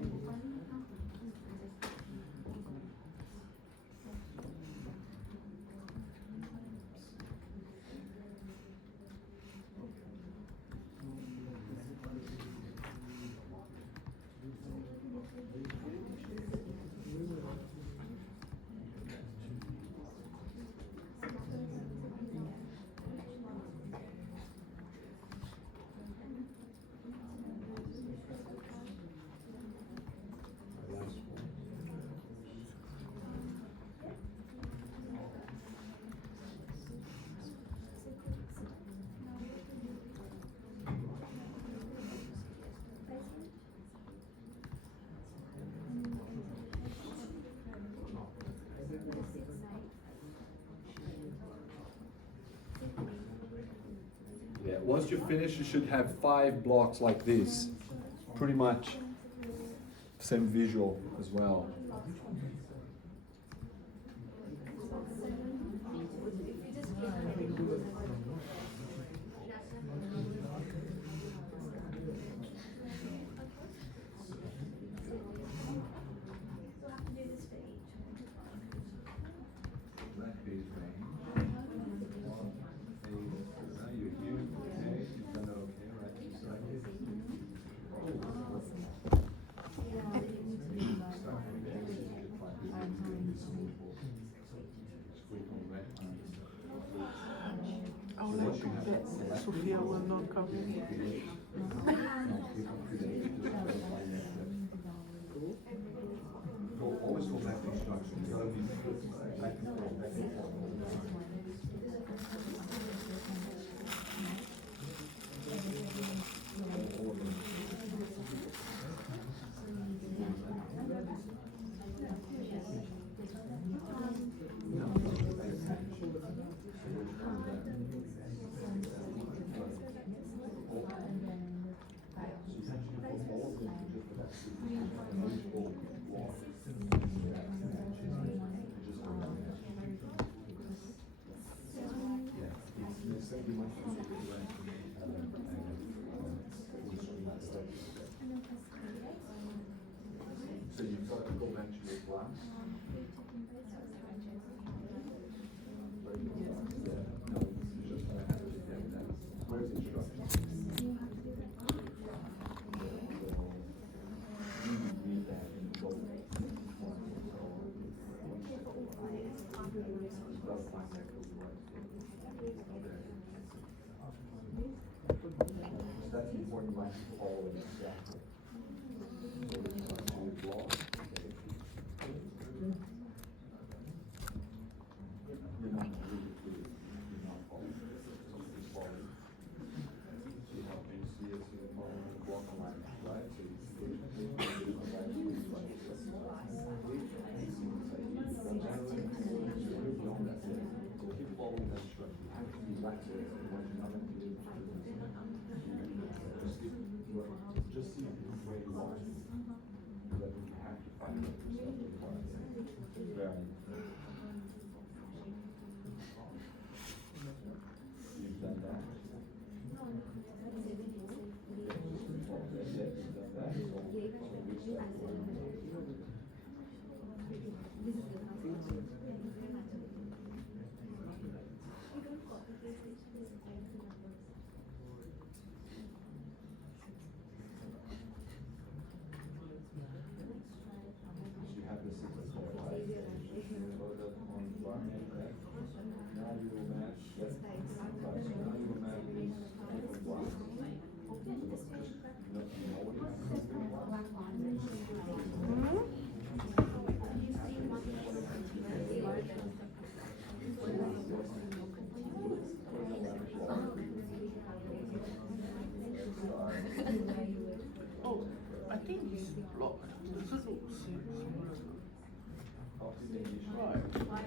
once you finish, you should have 5 blocks like this. Pretty much same visual as well. I would like to bet Sophia will not come in. Always go back to instructions. You gotta be back and forth, back and forth. So you've got to go back to your class. Where's the instructions? Read that and go. That's important, like all of it. So this is like two blocks. You're not really, you're not following. Somebody's following. See how you see it, see the following, walk a line, right? So you see keep following that instruction. You have to be right there. Once you know that you do, just see where you are. That you have to find out yourself in class. Very. You've done that. Yes, you've done that. So we start you have the sequence of life. Load up on one and back. Now you will match. Right, so now you will match these different blocks. Just let you know what you have to do. Oh, I think it's blocked. Does it look right?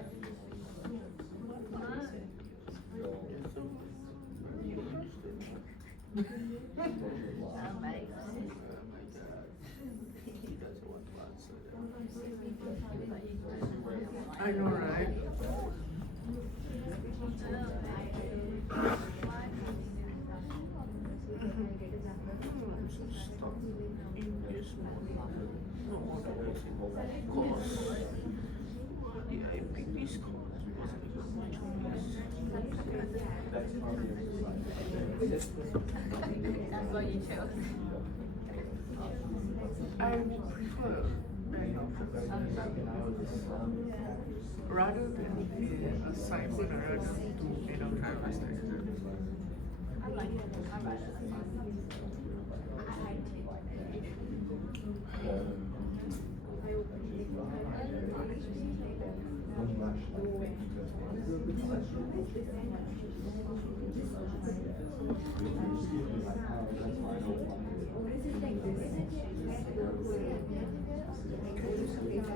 I know, right? Stop in this one. No, that was in course. Yeah, I picked this course because my choice. That's part of the exercise. That's what you chose. I would prefer rather than the assignment, rather to I like it. I write it.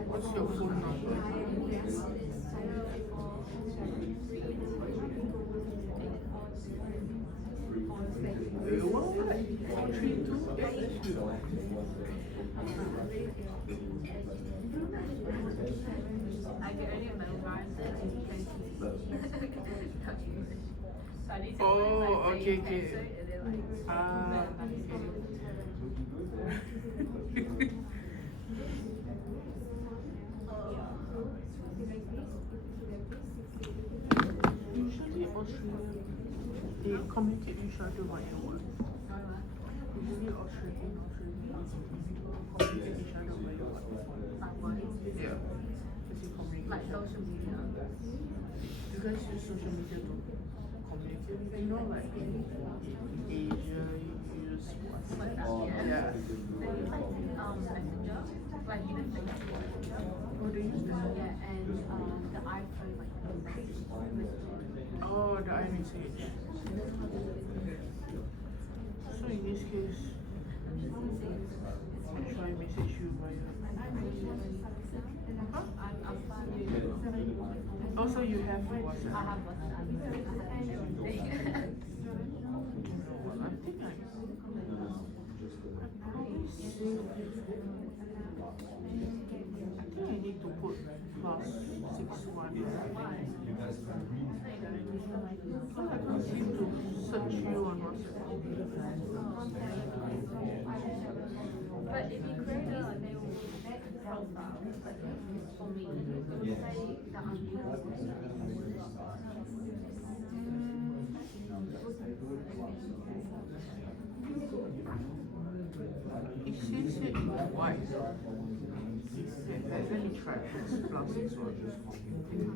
What's your phone number? I can only memorize it in 20. So I need to Oh, always, like, okay, say okay. excerpt and then like Ah, usually Australia, they communicate each other via what? Usually Australian communicate each other via what? Yeah. Does it communicate? like social media. You guys use social media to communicate? You know, like in Asia, you use WhatsApp. Yeah. They use like Messenger, like even Facebook. Oh, they use that? Yeah, and the iPhone like message. Oh, the iMessage. So in this case, should I message you via? Huh? I'm fine. Also, you have WhatsApp. I have WhatsApp. I think I probably save. I think I need to put +61. I can't seem to search you on WhatsApp. But if you create a new profile, like for me, it would say that I'm It says it in white. Let me try +61.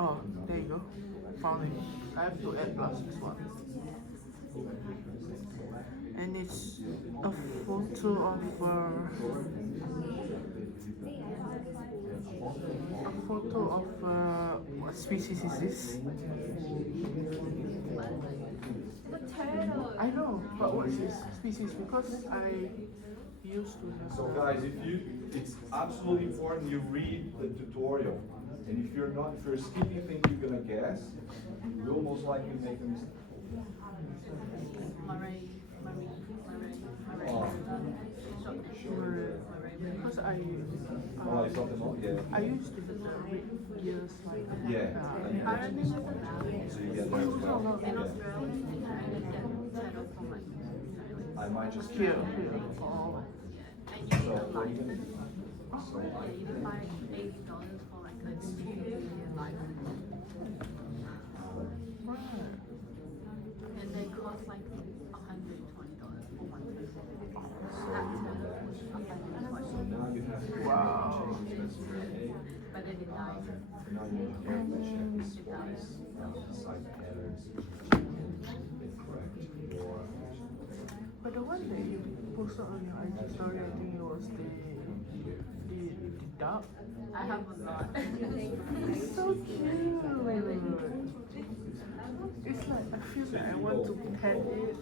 Oh, there you go. Found it. I have to add +61. And it's a photo of what species is this? the turtle. I know, but what is this species? Because I used to just. So guys, it's absolutely important you read the tutorial. And if you're skipping things you're gonna guess, you will most likely make a mistake. Oh. Because Oh, it's something else? Yeah. I used to do the red gears like Yeah. So you get there as well. In Yeah. Australia, you can only get turtle from like I might just here. Oh. and you need So, a what are you gonna license. do? So, Yeah, you can buy $80 for like a 2-year license. And they cost like $120 for one person. That turtle was so $120. now you have to Wow. change this to But then it died. So now you have to check this twice, site headers, incorrect, or. But the one that you posted on your IG story, I think it was the duck. I have a lot. It's so cute. It's like I feel like I want to pet it.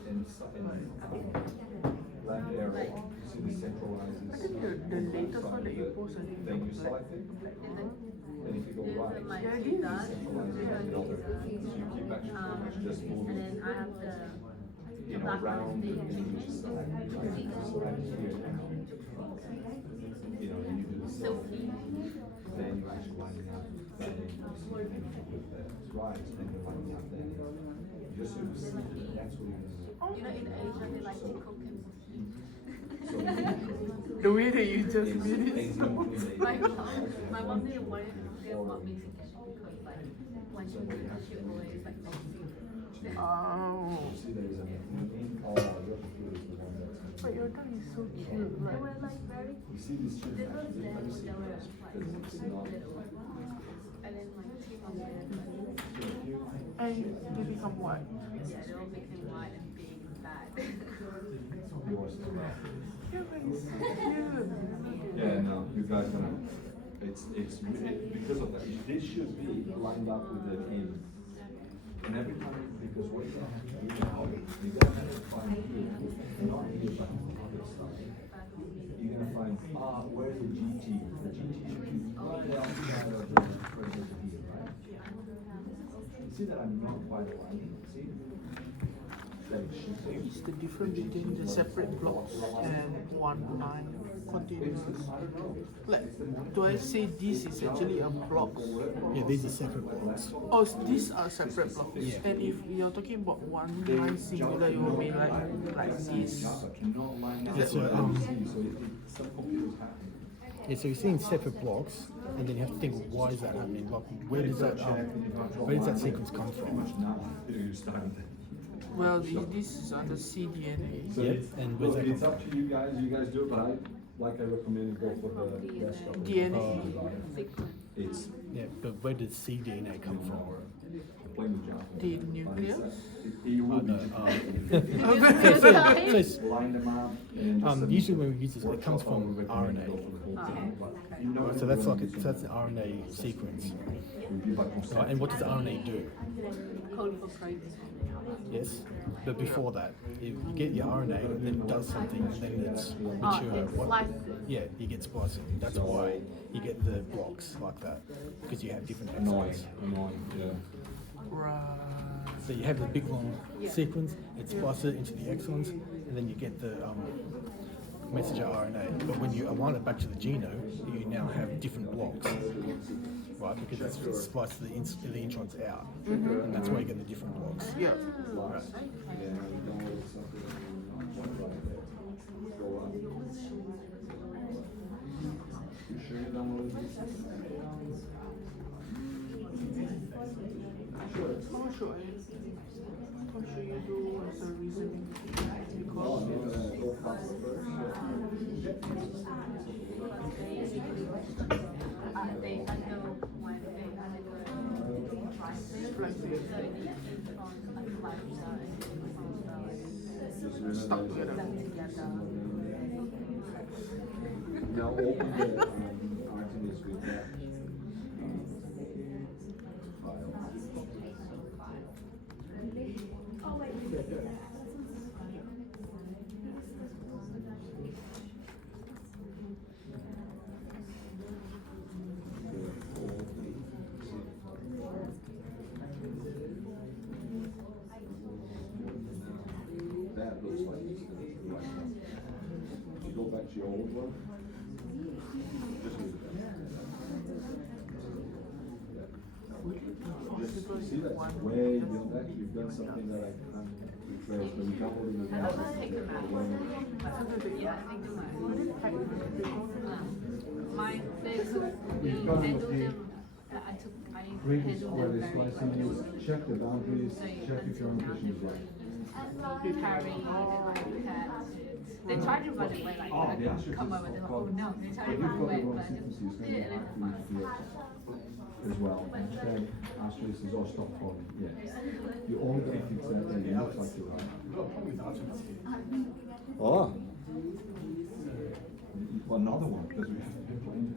Left arrow, you see the centralizes. I think the latest one that you posted, I think Then you the select it, then if you go right, My Yeah, two it dogs. centralizes the other. So you keep actually just And moving, then I have the around the thing you just select. Right? You select here now. And you do the silky. then you actually lining up that in, you see with the rice, then you're lining up that in. Just so you see, that's what you're You know, in Asia they like to cook and doing. The way that you just So, did it. things in between my the mom didn't want me to get it because like when she did it, she always like Oh. You see there's a in all your food is the one that's. But your dog is so cute. They Like, were like very. You see this should They were actually, there let me when see they were this, like because it's not. little, and then like 2 months later, and they become what? yeah, they all became white and big and fat. Yours as well. Yeah, but it's so cute. Yeah, no, you guys gonna, because of that, this should be lined up with the aim. And every time, because what you're gonna have to do now, you're gonna have to find here, not here, but other stuff. You're gonna find, where's the GT? The GT should be right outside of the present here, right? See that I'm not quite aligned, see? That it should be. It's the difference between the separate blocks and one line continuous. I don't know. Like, do I say this is actually a block? Yeah, these are separate blocks. Oh, these are separate blocks. Yeah. And if you're talking about one line singular, it will be like this. Cannot line up. It's So a, some computers have. Yeah, so you're seeing separate blocks, and then you have to think, why is that happening? Like, where does that sequence come from? Now, you start. Well, this is under cDNA. So Yep, it's, and where's that it's come up to you guys do it, but I recommend go for the desktop. DNA. It's Yeah, but where does cDNA come from? plain Java. The nucleus. You Oh, will no, be so it's, line them up and just usually when we use this, it comes from RNA. you know Right, so that's like that's an RNA sequence. Right, and what does RNA do? Code for protein. Yes, but before that, you get your RNA and then it does something, and then it's mature. It slices. Yeah, you get splicing. That's why you get the blocks like that, because you have different exons. yeah. Right. So you have the big long sequence, it splices it into the exons, and then you get the messenger RNA. But when you align it back to the genome, you now have different blocks, right? Because it's spliced the introns out, and that's why you get the different blocks. Yeah. Right. You sure you downloaded this? How should you do as a reasoning? Because Go faster first. They know when they stuck together. Now open the Artemis with that file. That looks like it's gonna be like that. You go back to your old one. Just leave it there. Just see that's way beyond that. You've done something that I can't retrace, but you downloaded it now. Yeah, I think mine, they handled them. I Previous handled where them they very slicing you, check the boundaries, check if your ambition is right. Harry and like Kat. They tried to run it way like Oh, the that. Come over, they're like, oh no, they tried to But run you've got away, the wrong but sequences, just then did you it have to and do it as well. Instead, asterisk is all stop calling, yeah. You only gotta fix that and it looks like you're right. Oh. Another one, because we have to be playing.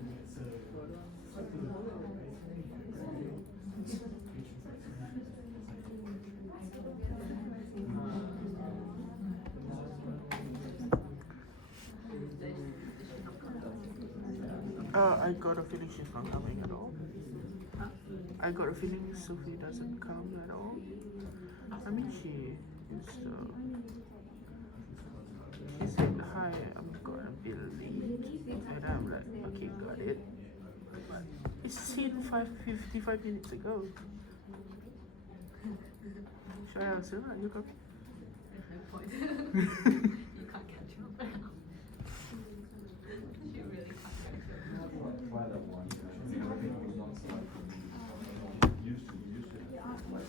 I got a feeling she's not coming at all. I got a feeling Sophie doesn't come at all. I mean, she said, hi, I'm gonna be late. And I'm like, okay, got it. But it's seen 55 minutes ago. Should I ask her? Are you coming? there's no point. You can't catch up. She really can't catch up. Try that one. Used to have like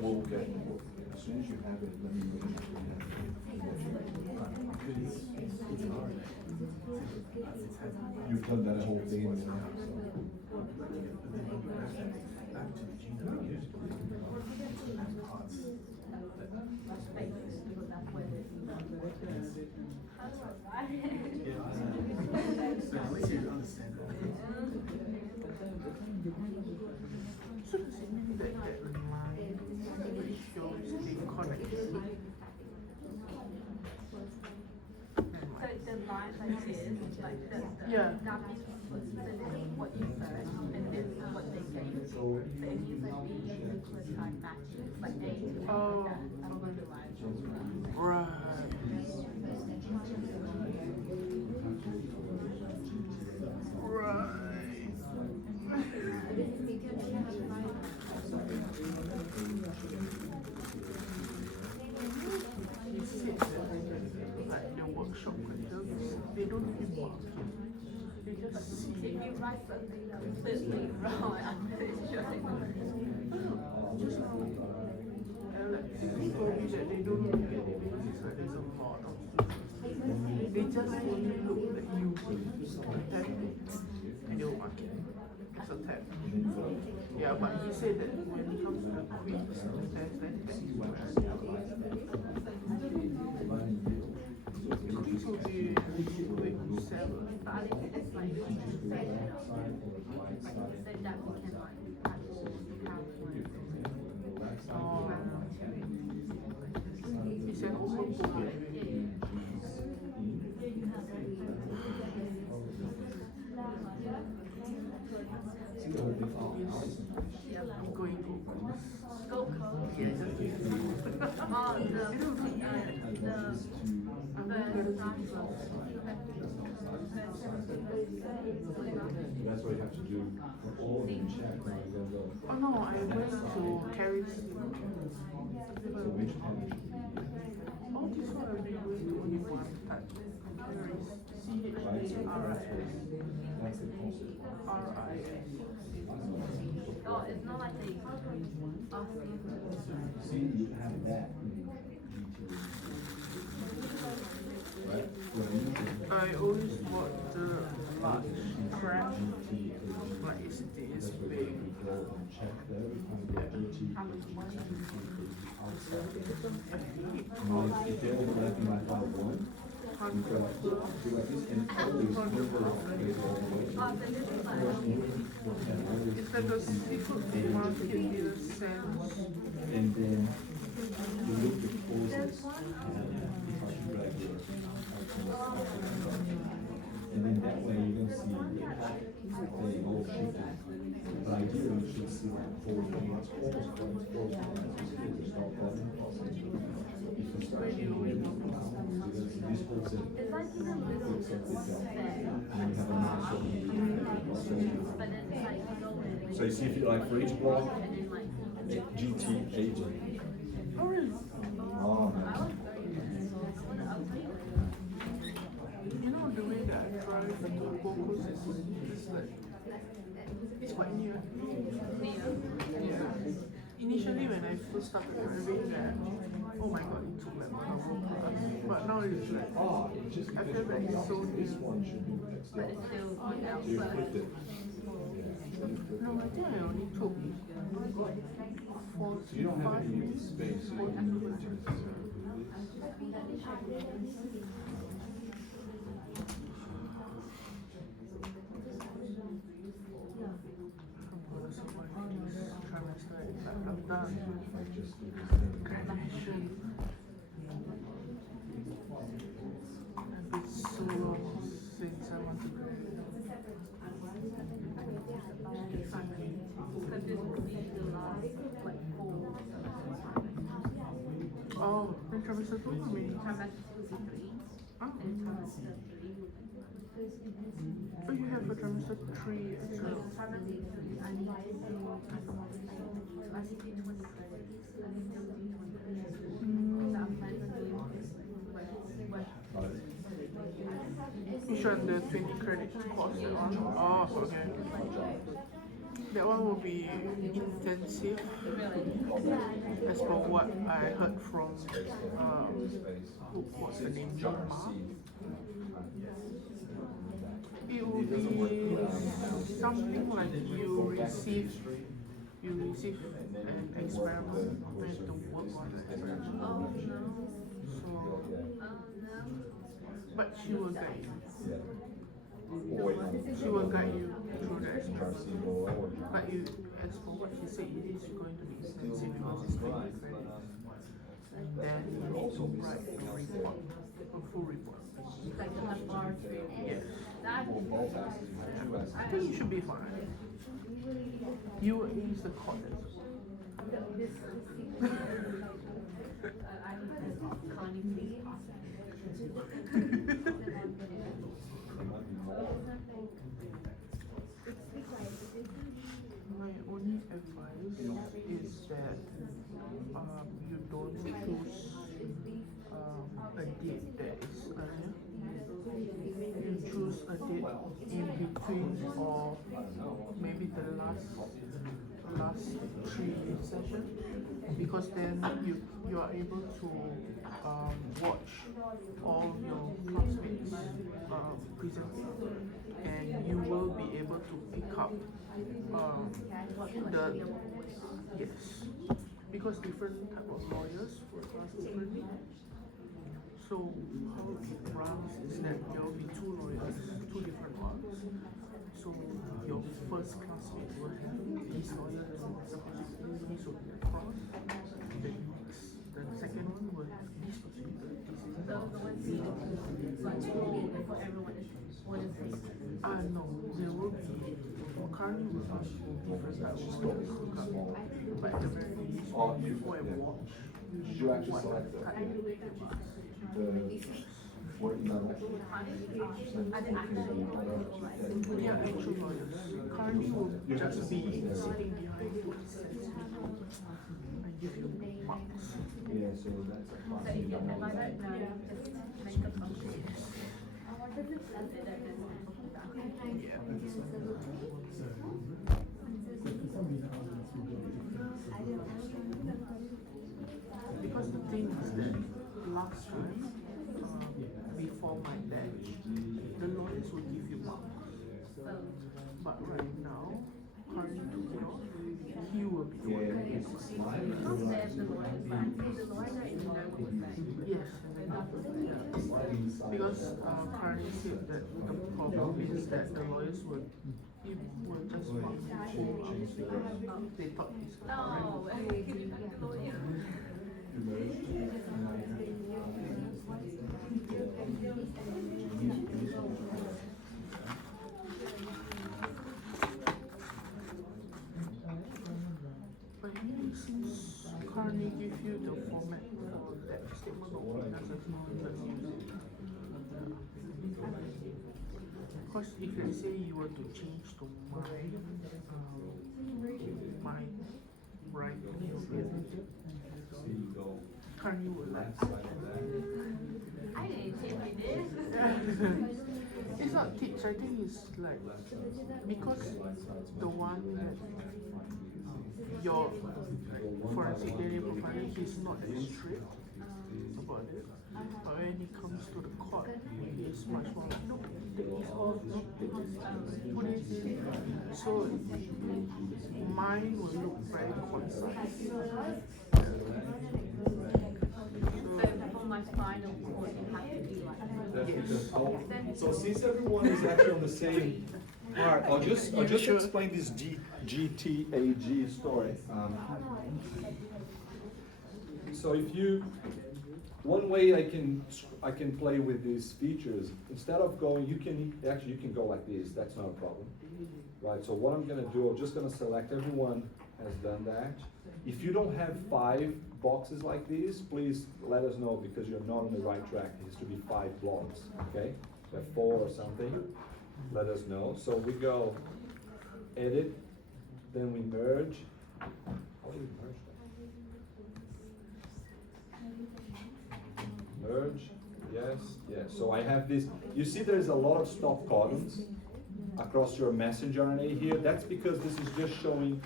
we'll get, as soon as you have it, let me know. You've done that whole thing in there, like Yeah. that means so this is what you search and this is what they gave you. So if you like the nucleotide matches, like A to B, Oh. that's what the line is. Right. He said that like the workshop questions, they don't even mark it. They just see. If you write something completely wrong, I'm pretty sure they will. Just like he told me that they don't look at it because it's like there's a lot of students. They just only look at you tab and they'll mark it as a tab. Yeah, but he said that when it comes to the quiz and the test, then that is where the quiz will be week 7. But I think it's like you just say it outside. Like you said that we can like actually have one. Oh. He said also go I'm going to Go code. yeah, just do it. Oh, the I'm going to That's what you have to do for all of them check when you go. Oh no, I went to Carrie's. So which one? Oh, this one I've been going to only one time. Carrie's. C-H-A-R-I-S. That's the concept. R-I-S. Oh, it's not like they ask you. See, you have that in right? I always bought the large crab. Like it's this big. If they're overlapping like one, you go like this, and always Oh, so this is like. It's like a seafood market in a sense. and then you look at poses, if I should drag your and then that way you don't see they all shifted. But ideally you should see like 4 points, almost points, 4 points, just start button. If you start shifting, this holds it. It's like in a little And then you have a match of but then it's like you go in. so you see if you like for each block, And then like. GT, AG. Oh really? Oh, man. You know the way that I drive to Gold Coast is like it's quite near. Yeah. Initially when I first started driving there, oh my god, it took like 1 hour plus. But now it's like I feel like it's so This near. one should be next But level. it's still going out You first. flipped it. No, I think I only took 45 So you don't have any space. So you can do it. I'm done. Graduation. I've been so long since I want to graduate. Because this will be the last like 4 Oh, then trimester 2 for me. trimester 2 will be 3 Huh? and trimester 3 will be Oh, you have a trimester 3 as so well. trimester 3 I need to do I need to do 20 credits I need to do 20 credits so I'm planning on doing Which one, the 20 credit course, that one? Oh, okay. That one will be intensive, as per what I heard from, what's her name, Ma. It will be something like you receive an experiment, you have to work on the experiment. oh no So, oh no but she will guide you. She will guide you through the experiment. But you, as for what she said, it is going to be expensive because it's 20 credits. And then you need to write a report. A full report. Like the laboratory. Yes. That Well, both axes, two axes. I think you should be fine. You will use the cord as well. Connie, please. My only advice is that you don't choose a date that is earlier. You choose a date in between or maybe the last three sessions, because then you are able to watch all your classmates presenting, and you will be able to pick up the yes, because different type of lawyers will ask differently. So how it runs is that there will be two lawyers, two different ones. So your first classmate will have this lawyer to supposedly will be across. The second one will have this procedure. The ones you for everyone. What is this? No, there will be currently will have different types of lawyers to come. But at the very least, before I watch, Did you actually select the word email? yeah, actual lawyers. Currently will just be sitting behind what says and give you marks. Yeah, so that's a So if you have that now, just make a copy. Yeah. Because the thing is that last time, before my batch, the lawyers will give you marks. But right now, according to law, he will be the one that gives you marks. Yes, because currently said that the problem is that the lawyers will just mark you because they thought it's correct. Oh, lawyer. But since currently give you the format for that statement of work as a human, just use it. Because if let's say you were to change to my writing, currently would like. I didn't change this. It's not teach, I think it's like because the one that your forensic data provider is not as strict about it. But when it comes to the court, it is much more like, no, take this off, no, take this, put it in. So mine will look very concise. So for my final course, you have to do like That's Yes. because, so since everyone is actually on the same part, I'll just explain this GTAG story. So if you, one way I can play with these features, instead of going, you can go like this, that's not a problem. Right, so what I'm gonna do, I'm just gonna select everyone has done that. If you don't have 5 boxes like these, please let us know because you're not on the right track. It has to be 5 blocks, okay? If you have 4 or something, let us know. So we go edit, then we merge. How do we merge that? Merge, yes, yes. So I have this, you see there's a lot of stop codons across your messenger RNA here. That's because this is just showing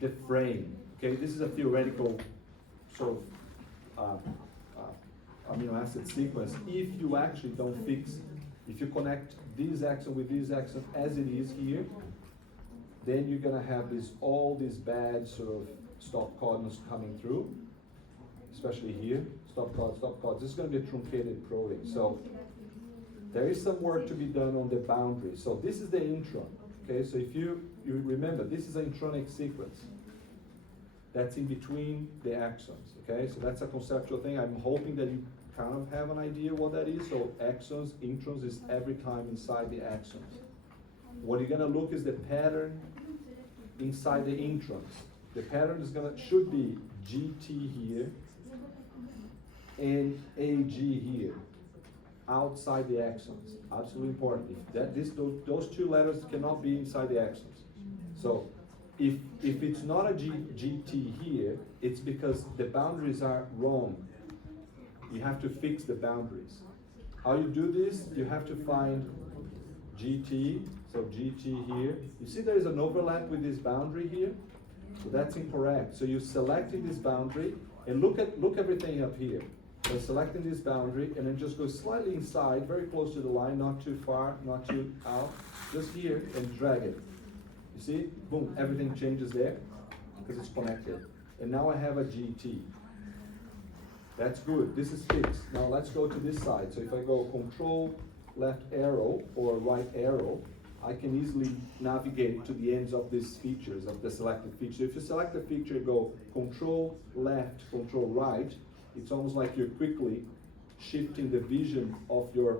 the frame, okay? This is a theoretical sort of amino acid sequence. If you actually don't fix, if you connect this exon with this exon as it is here, then you're gonna have all these bad sort of stop codons coming through, especially here, stop codons. This is gonna be a truncated protein. So there is some work to be done on the boundary. So this is the intron, okay? So if you remember, this is an intronic sequence. That's in between the axons, okay? So that's a conceptual thing. I'm hoping that kind of have an idea what that is. So exons, introns is every time inside the exons. What you're gonna look is the pattern inside the introns. The pattern should be GT here and AG here, outside the exons. Absolutely important. Those two letters cannot be inside the exons. So if it's not a GT here, it's because the boundaries are wrong. You have to fix the boundaries. How you do this? You have to find GT, so GT here. You see there is an overlap with this boundary here? So that's incorrect. So you're selecting this boundary, and look everything up here. So selecting this boundary, and then just go slightly inside, very close to the line, not too far, not too out, just here, and drag it. You see? Boom, everything changes there, because it's connected. And now I have a GT. That's good, this is fixed. Now let's go to this side. So if I go Control left arrow or right arrow, I can easily navigate to the ends of these features, of the selected feature. If you select a feature, go Control left, Control right, it's almost like you're quickly shifting the vision of your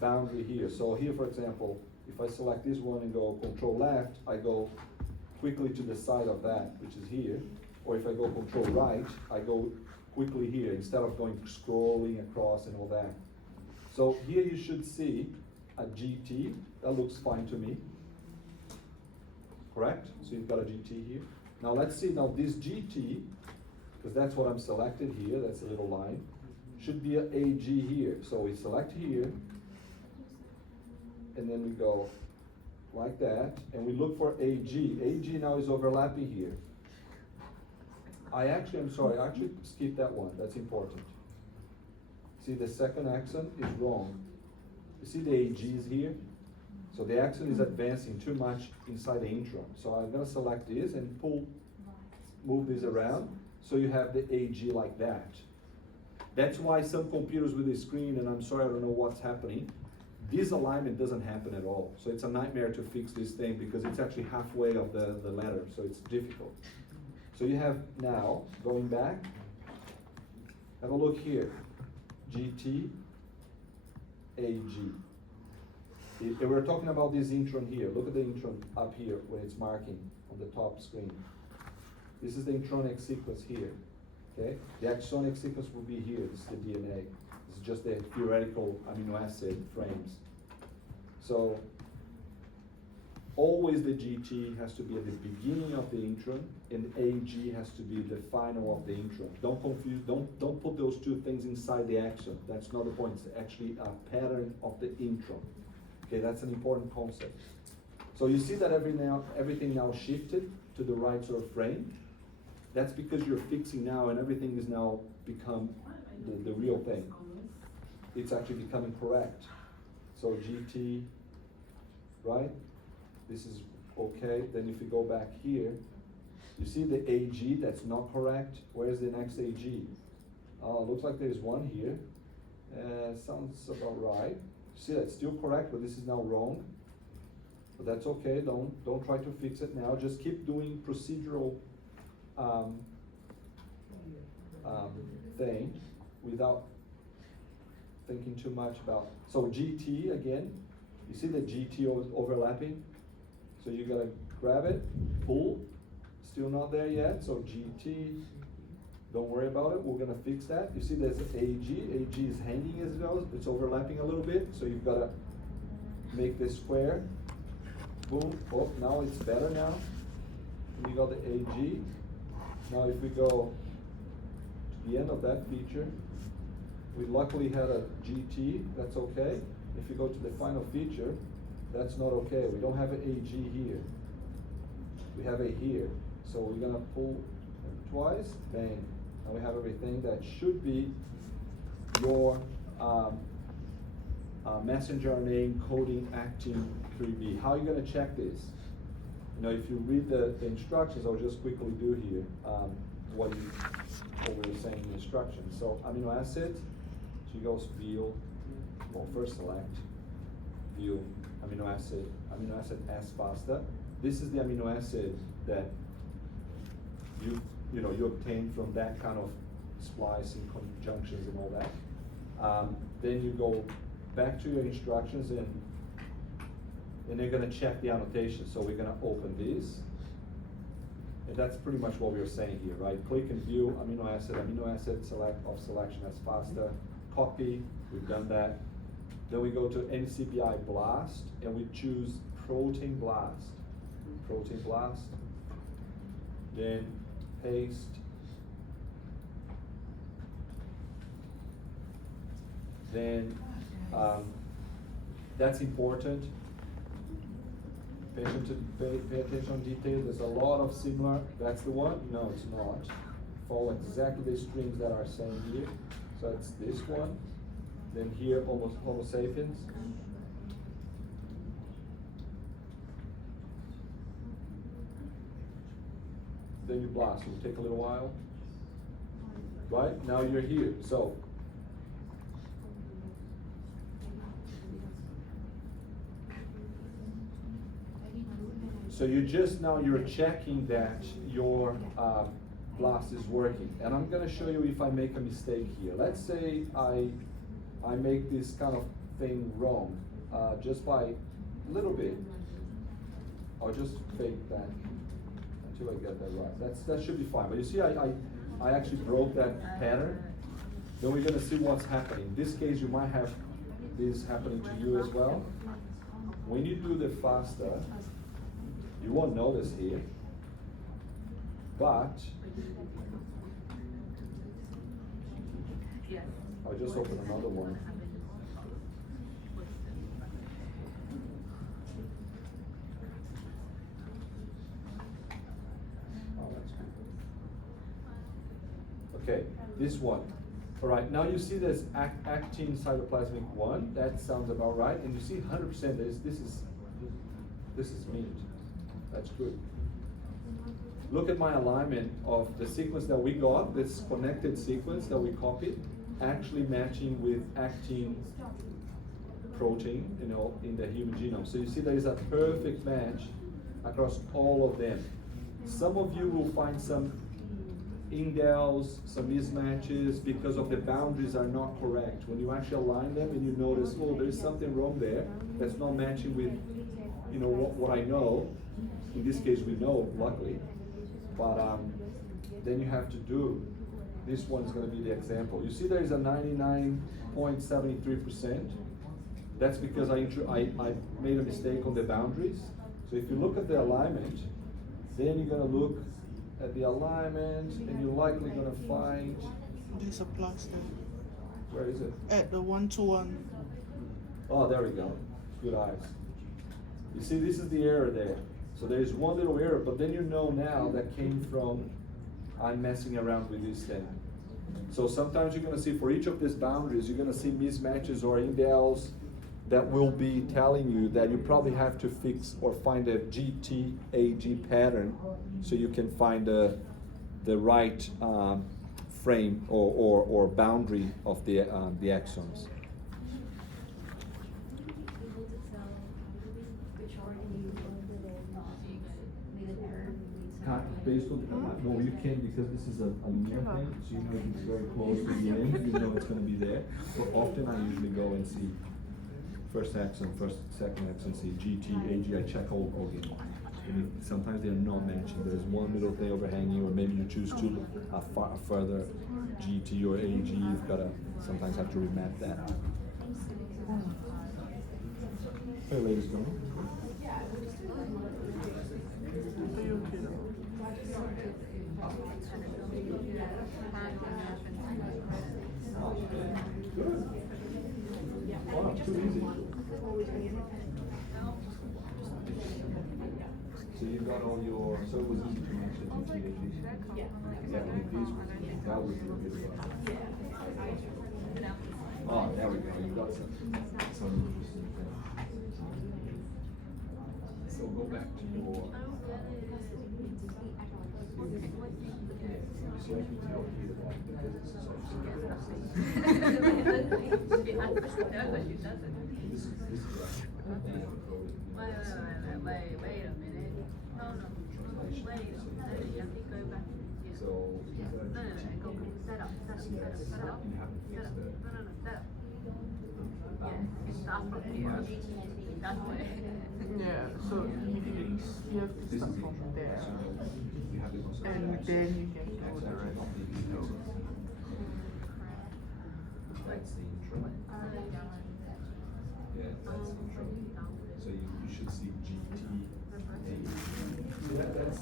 boundary here. So here, for example, if I select this one and go Control left, I go quickly to the side of that, which is here. Or if I go Control right, I go quickly here, instead of going scrolling across and all that. So here you should see a GT, that looks fine to me. Correct? So you've got a GT here. Now let's see, now this GT, because that's what I'm selected here, that's a little line, should be an AG here. So we select here, and then we go like that, and we look for AG. AG now is overlapping here. I actually skipped that one, that's important. See, the second accent is wrong. You see the AG is here? So the accent is advancing too much inside the intron. So I'm gonna select this and move this around, so you have the AG like that. That's why some computers with the screen, and I'm sorry, I don't know what's happening, this alignment doesn't happen at all. So it's a nightmare to fix this thing because it's actually halfway of the letter, so it's difficult. So you have now, going back, have a look here, GT, AG. We're talking about this intron here. Look at the intron up here when it's marking on the top screen. This is the intronic sequence here, okay? The axonic sequence will be here, this is the DNA. This is just the theoretical amino acid frames. So, always the GT has to be at the beginning of the intron, and AG has to be the final of the intron. Don't confuse, don't put those two things inside the axon. That's not the point, it's actually a pattern of the intron. Okay, that's an important concept. So you see that everything now shifted to the right sort of frame. That's because you're fixing now, and everything is now become the real thing. It's actually becoming correct. So GT, right? This is okay. Then if you go back here, you see the AG, that's not correct. Where's the next AG? Looks like there's one here. Sounds about right. See, that's still correct, but this is now wrong. But that's okay, don't try to fix it now. Just keep doing procedural thing without thinking too much about. So GT again, you see the GT overlapping? So you gotta grab it, pull, still not there yet, so GT, don't worry about it, we're gonna fix that. You see there's AG is hanging as well, it's overlapping a little bit, so you've gotta make this square. Boom, oh, now it's better now. We got the AG. Now if we go to the end of that feature, we luckily had a GT, that's okay. If you go to the final feature, that's not okay. We don't have an AG here. We have a here. So we're gonna pull twice, bang. And we have everything that should be your messenger RNA encoding actin 3B. How are you gonna check this? You know, if you read the instructions, I'll just quickly do here what we were saying in the instructions. So amino acid, she goes view, well first select, view, amino acid S pasta. This is the amino acid that you obtain from that kind of splicing conjunctions and all that. Then you go back to your instructions and they're gonna check the annotation. So we're gonna open this. And that's pretty much what we were saying here, right? Click and view amino acid selection as FASTA. Copy, we've done that. Then we go to NCBI BLAST and we choose protein blast. Protein blast. Then paste. Then that's important. Pay attention to detail. There's a lot of similar. That's the one? No, it's not. Follow exactly the strings that are saying here. So it's this one. Then here, almost Homo sapiens. Then you blast. It will take a little while. Right? Now you're here. So you're checking that your blast is working. And I'm gonna show you if I make a mistake here. Let's say I make this kind of thing wrong, just by a little bit. I'll just fake that until I get that right. That should be fine. But you see, I actually broke that pattern. Then we're gonna see what's happening. In this case, you might have this happening to you as well. When you do the FASTA, you won't notice here, but I'll just open another one. Oh, that's good. Okay, this one. All right, now you see this actin cytoplasmic 1. That sounds about right. And you see 100% this is meat. That's good. Look at my alignment of the sequence that we got, this connected sequence that we copied, actually matching with actin protein, in the human genome. So you see there is a perfect match across all of them. Some of you will find some indels, some mismatches because of the boundaries are not correct. When you actually align them and you notice, oh, there's something wrong there that's not matching with, what I know. In this case, we know, luckily, but then you have to do, this one's gonna be the example. You see there is a 99.73%. That's because I made a mistake on the boundaries. So if you look at the alignment, then you're gonna look at the alignment and you're likely gonna find. There's a plus there. Where is it? At the 1-to-1. Oh, there we go. Good eyes. You see, this is the error there. So there's one little error, but then you know now that came from I'm messing around with this thing. So sometimes you're gonna see for each of these boundaries, you're gonna see mismatches or indels that will be telling you that you probably have to fix or find a GTAG pattern so you can find the right frame or boundary of the exons. Based on no, you can't because this is a linear thing, so you know if it's very close to the end, you know it's going to be there. But often I usually go and see first axon, second axon, see GT, AG, I check all again. And sometimes they're not matching. There's one little thing overhanging, or maybe you choose to a further GT or AG. You've got to sometimes have to remap that. Hey, ladies and gentlemen. Good. Wow, too easy. So you got all your, so it was easy to match the GTAG. Yeah, with these ones, that was the good one. Oh, there we go, you got some interesting things. So go back to your. So I can tell here that because this is obviously a process. This is Wait a minute. No. Wait a minute. You have to go back. Yeah. So No, go back. Setup. You have to fix that. Setup. Yeah, start from here. That way. Yeah, so you have to This start is from it. there. You have the concept. And then you can do the rest. That's the intro. Yeah, that's the intro. So you should see GT. Yeah, that's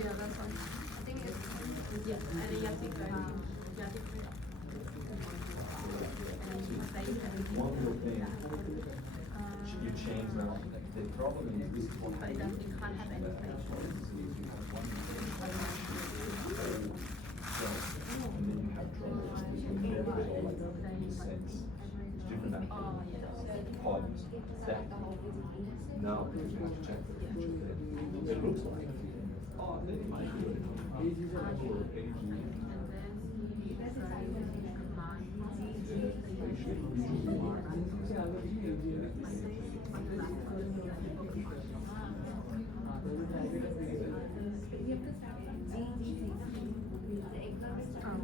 Yeah, that's fine. I think it's, yeah, and then you have to go, you have to put it up. one little thing. You change now. The problem is this is what But it happens. doesn't, you can't have any space. You have one mistake. And then you have trouble. It's all like sense. It's different than pods. That. Now you have to check the picture. It looks like. Oh, then you might do it. Or page.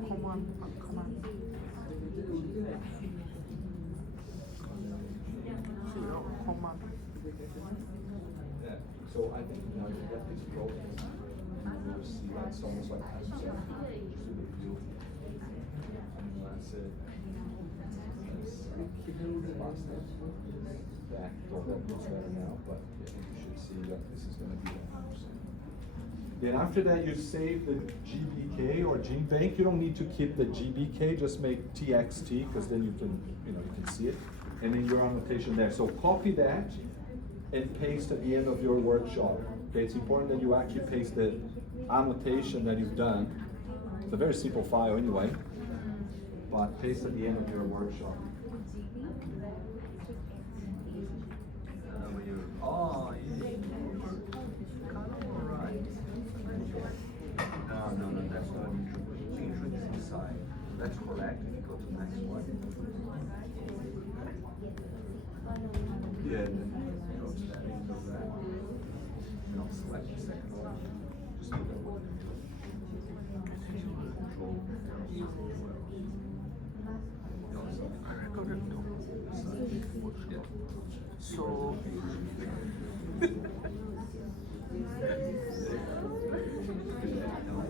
Command. Command. Yeah. So I think now you get this problem. You see that it's almost like 10%. Just do the view. And that's it. That's faster. That looks better now, but I think you should see that this is going to be 100%. Then after that, you save the GBK or gene bank. You don't need to keep the GBK. Just make TXT because then you can see it, and then your annotation there. So copy that and paste at the end of your workshop. Okay, it's important that you actually paste the annotation that you've done. It's a very simple file anyway, but paste at the end of your workshop. Oh, no, that's not intro. The intro is inside. That's correct. If you go to the next one. Yeah, and then go to that end of that. And I'll select the second one. Just do that one. Control. Yeah. So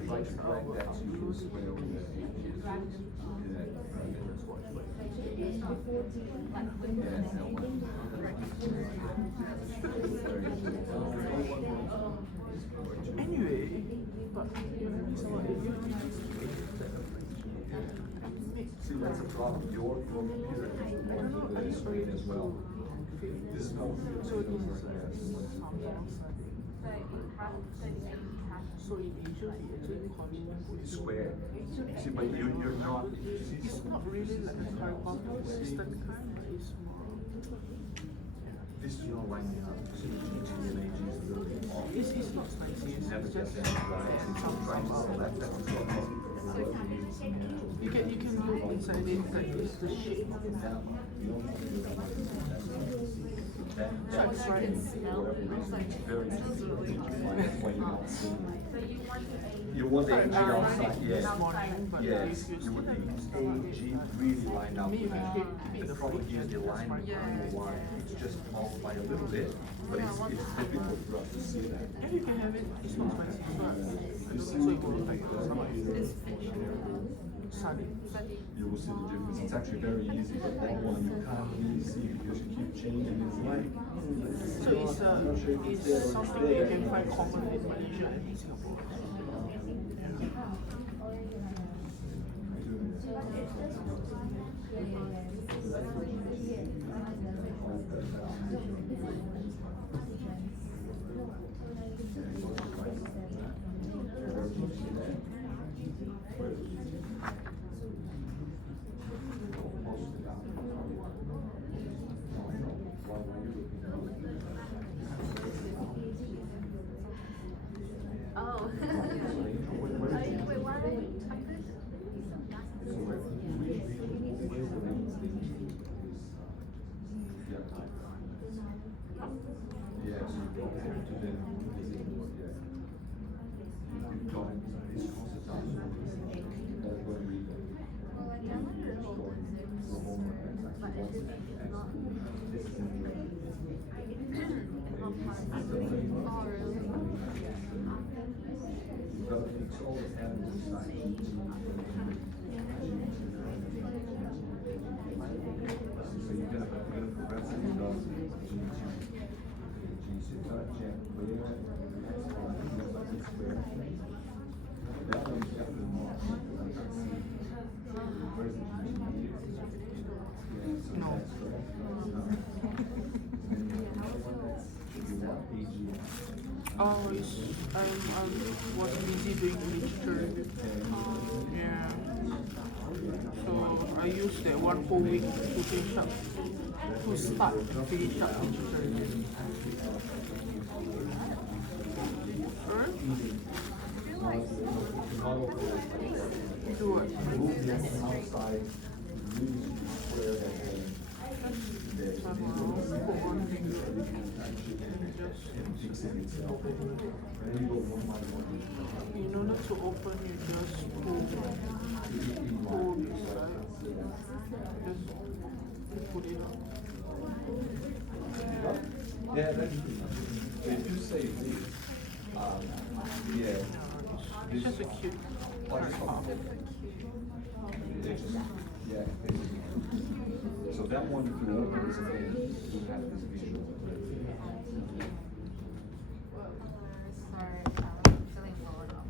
Try to drag that to where anyway, but see, that's a problem. Your computer is on the screen as well. This is not so it is so it should be actually convenient. square. See, but you're not. It's not really like a triangle system kind. It's more. This is not lining up. See, the GT and AG is a little bit off. It's not spicy. It's Never just gets any right. It's not trying to select that. you can look inside it like this the shape. That's right. Very easy. That's why you don't see it. You want the AG outside, yes. Yes, you want the AG really lined up. The problem here is the line why it's just off by a little bit, but it's difficult for us to see that. And you can have it. It's not spicy. You see, So it will look like sunny. you will see the difference. It's actually very easy, but that one you can't really see because you keep changing its light. So it's something that you can find common in Malaysia and in Singapore. Oh. Wait, why? Well, I downloaded it all on Zooms, but it's not. Oh, really? No. It's, I was busy doing literature review. Yeah. So I used that one whole week to finish up, to start and finish up literature review. Alright? Do what? Put one finger and just, in order to open, you just pull this side, just put it up. Yeah, that's they do say this. Yeah. It's just a cute half. Yeah. So that one, if you open this again, you have this visual. Sorry, I'm feeling blown up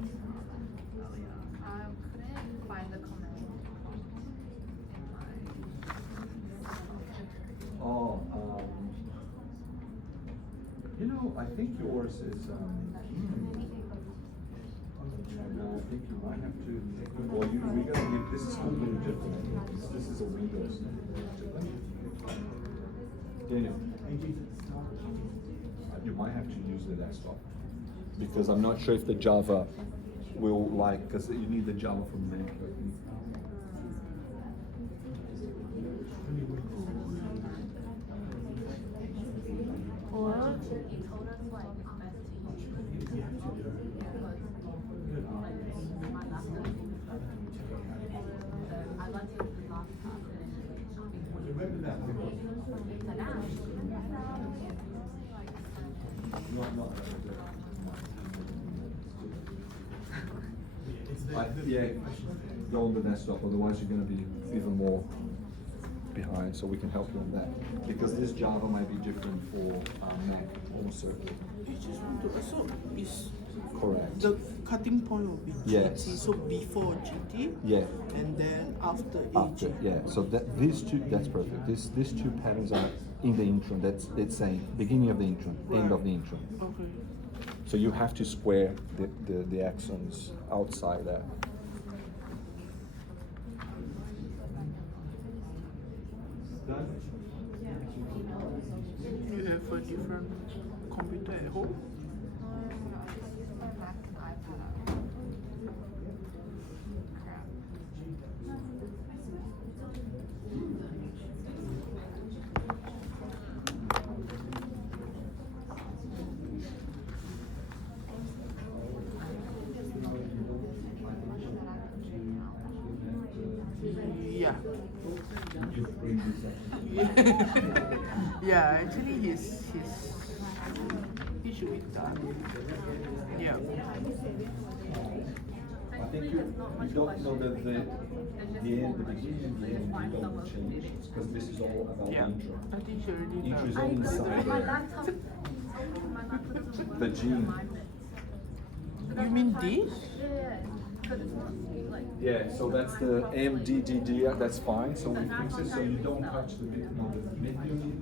earlier. I couldn't find the comment in my. Oh, you know, I think yours is, I think you might have to, well, we're gonna give, this is completely different. This is a Windows. Daniel, you might have to use the desktop. Because I'm not sure if the Java will like, because you need the Java from Mac. Or you told us like best to use my laptop. I got to the last time. Yeah, go on the desktop, otherwise you're going to be even more behind, so we can help you on that. Because this Java might be different for Mac, almost certainly. You just want to, so it's Correct. the cutting point will be Yes. GT, so before GT, Yeah. and then after AG. After, yeah. So that these two, that's perfect. These two patterns are in the intro. That's it's saying beginning of the intro, end of the intro. Okay. So you have to square the axons outside that. You have a different computer at home? My Mac and iPad. Crap. Yeah. Yeah, actually he should be done. Yeah. I think you don't know that the end, the beginning and the end, you don't change because this is all about Yeah. the intro. I think she already Intro is done. all inside My there. laptop. My laptop doesn't The work. gene. You mean this? Yeah. Because it's not like. Yeah, so that's the MDDD, that's fine, so we fix it so you don't touch the bit, no, the menu.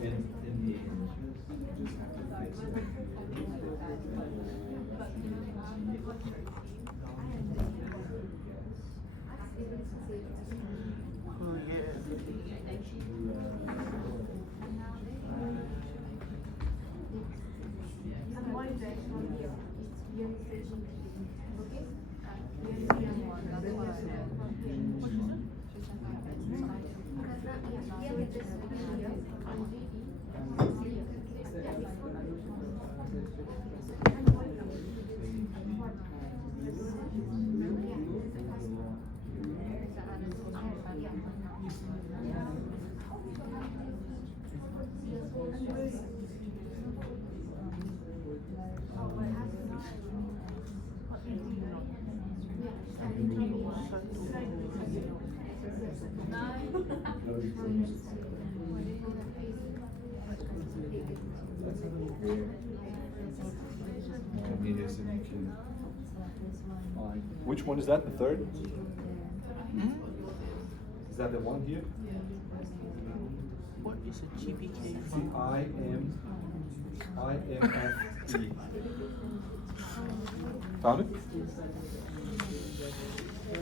In the end, you just have to fix it. Oh yeah. Which one is that? The third? Is that the one here? What is a GBK See, from? IMFE. Found it? I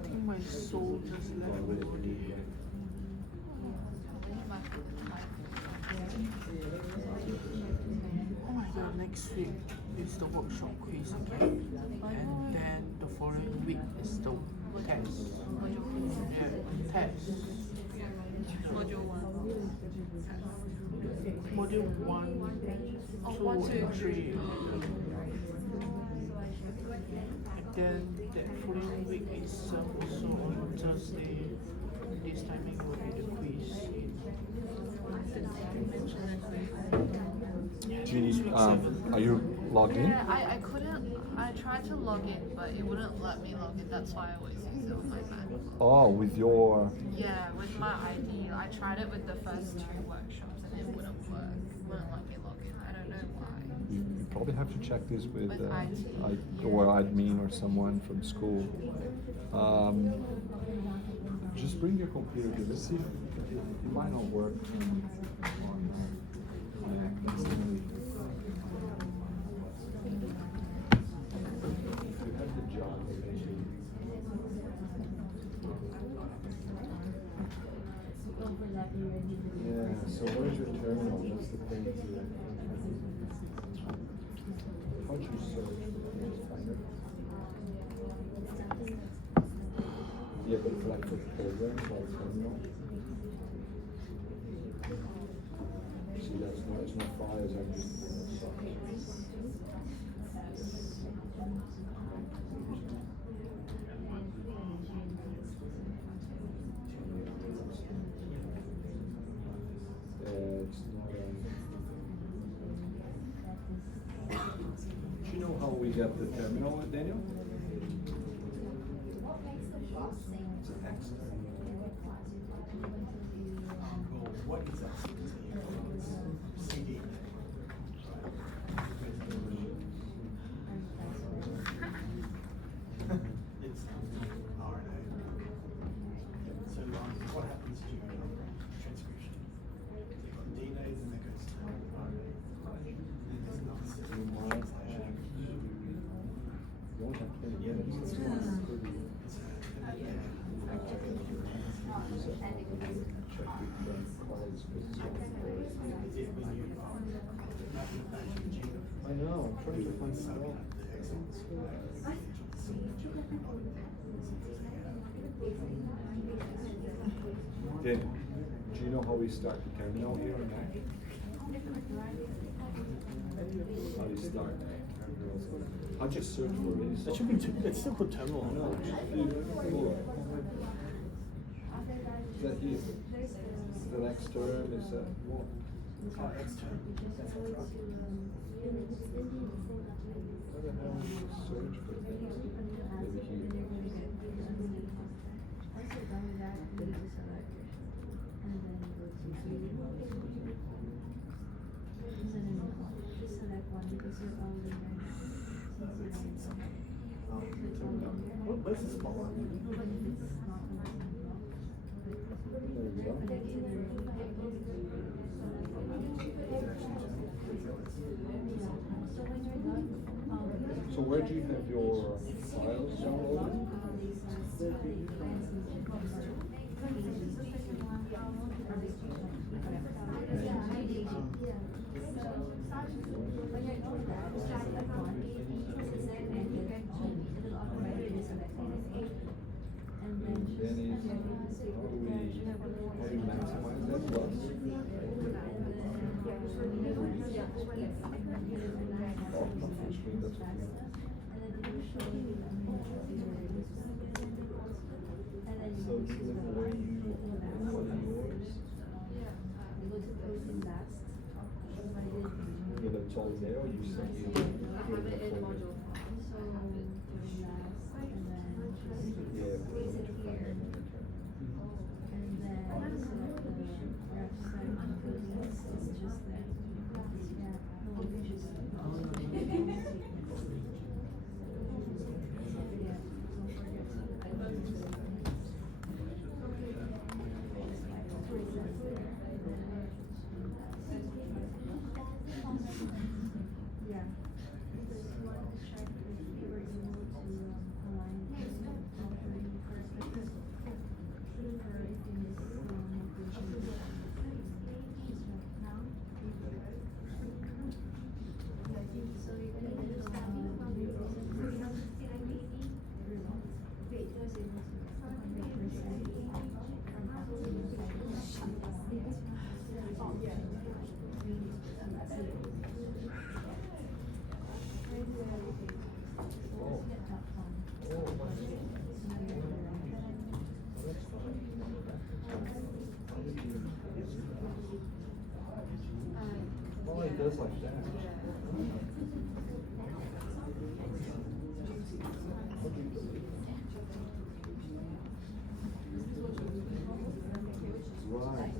think my soul just left my body. Oh my god, next week is the workshop quiz again. And then the following week is the test. Yeah, test. Module 1. Module 1, 2, and 3. And then that following week is also on Thursday. This timing will be the quiz. Do you need, are you logged in? Yeah, I couldn't. I tried to log in, but it wouldn't let me log in. That's why I always use it on my Mac. Oh, with your. Yeah, with my ID. I tried it with the first 2 workshops and it wouldn't work. It wouldn't let me log in. I don't know why. You probably have to check this with With IT, or admin or someone from school. Just bring your computer here. Let's see if it might not work on Mac instantly. You have the job. Yeah, so where's your terminal? That's the thing. How'd you search? Yeah, but for like for programs or terminal. See, that's not, it's not files, I'm just. It's not, do you know how we get the terminal, Daniel? It's an X. What is that? CD. It's RNA. So what happens during transcription? You've got DNAs and that goes to RNA. Then there's another step in translation. You only have 20 minutes. That's why it's pretty. Check with calls. I know, I'm trying to find stuff. Dan, do you know how we start the terminal here on Mac? How do you start? I'll just search for it. That should be it's simple terminal. No, is that here? The next term is what? Oh, external. Where the hell is the search for things? Maybe here. Where's the spotlight? There we go. So where do you have your files downloaded? Then is how do we maximize that plus? Oh, not full screen, that's okay. So it's the way you follow yours. it's all there, or you send me I have it in module. So doing that, and then just Yeah. place it here, and then so the ref side includes is just that. Yeah, no, we can just. Yeah, don't forget yeah. Just want to check if you were able to align the filtering perspective, or if you miss location. So you can Oh, it does like that. Right.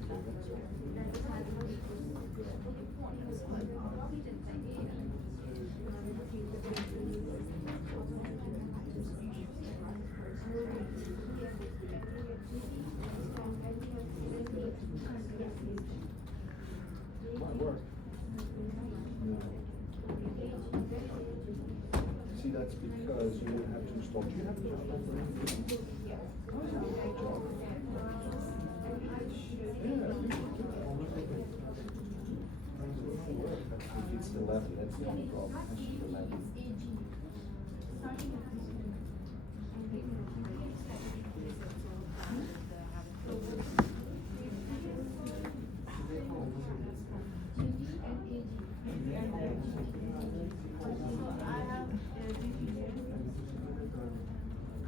Might work. See, that's because you don't have to install. Do you have Java? Yeah. If it's 11, that's the only problem. It's 11.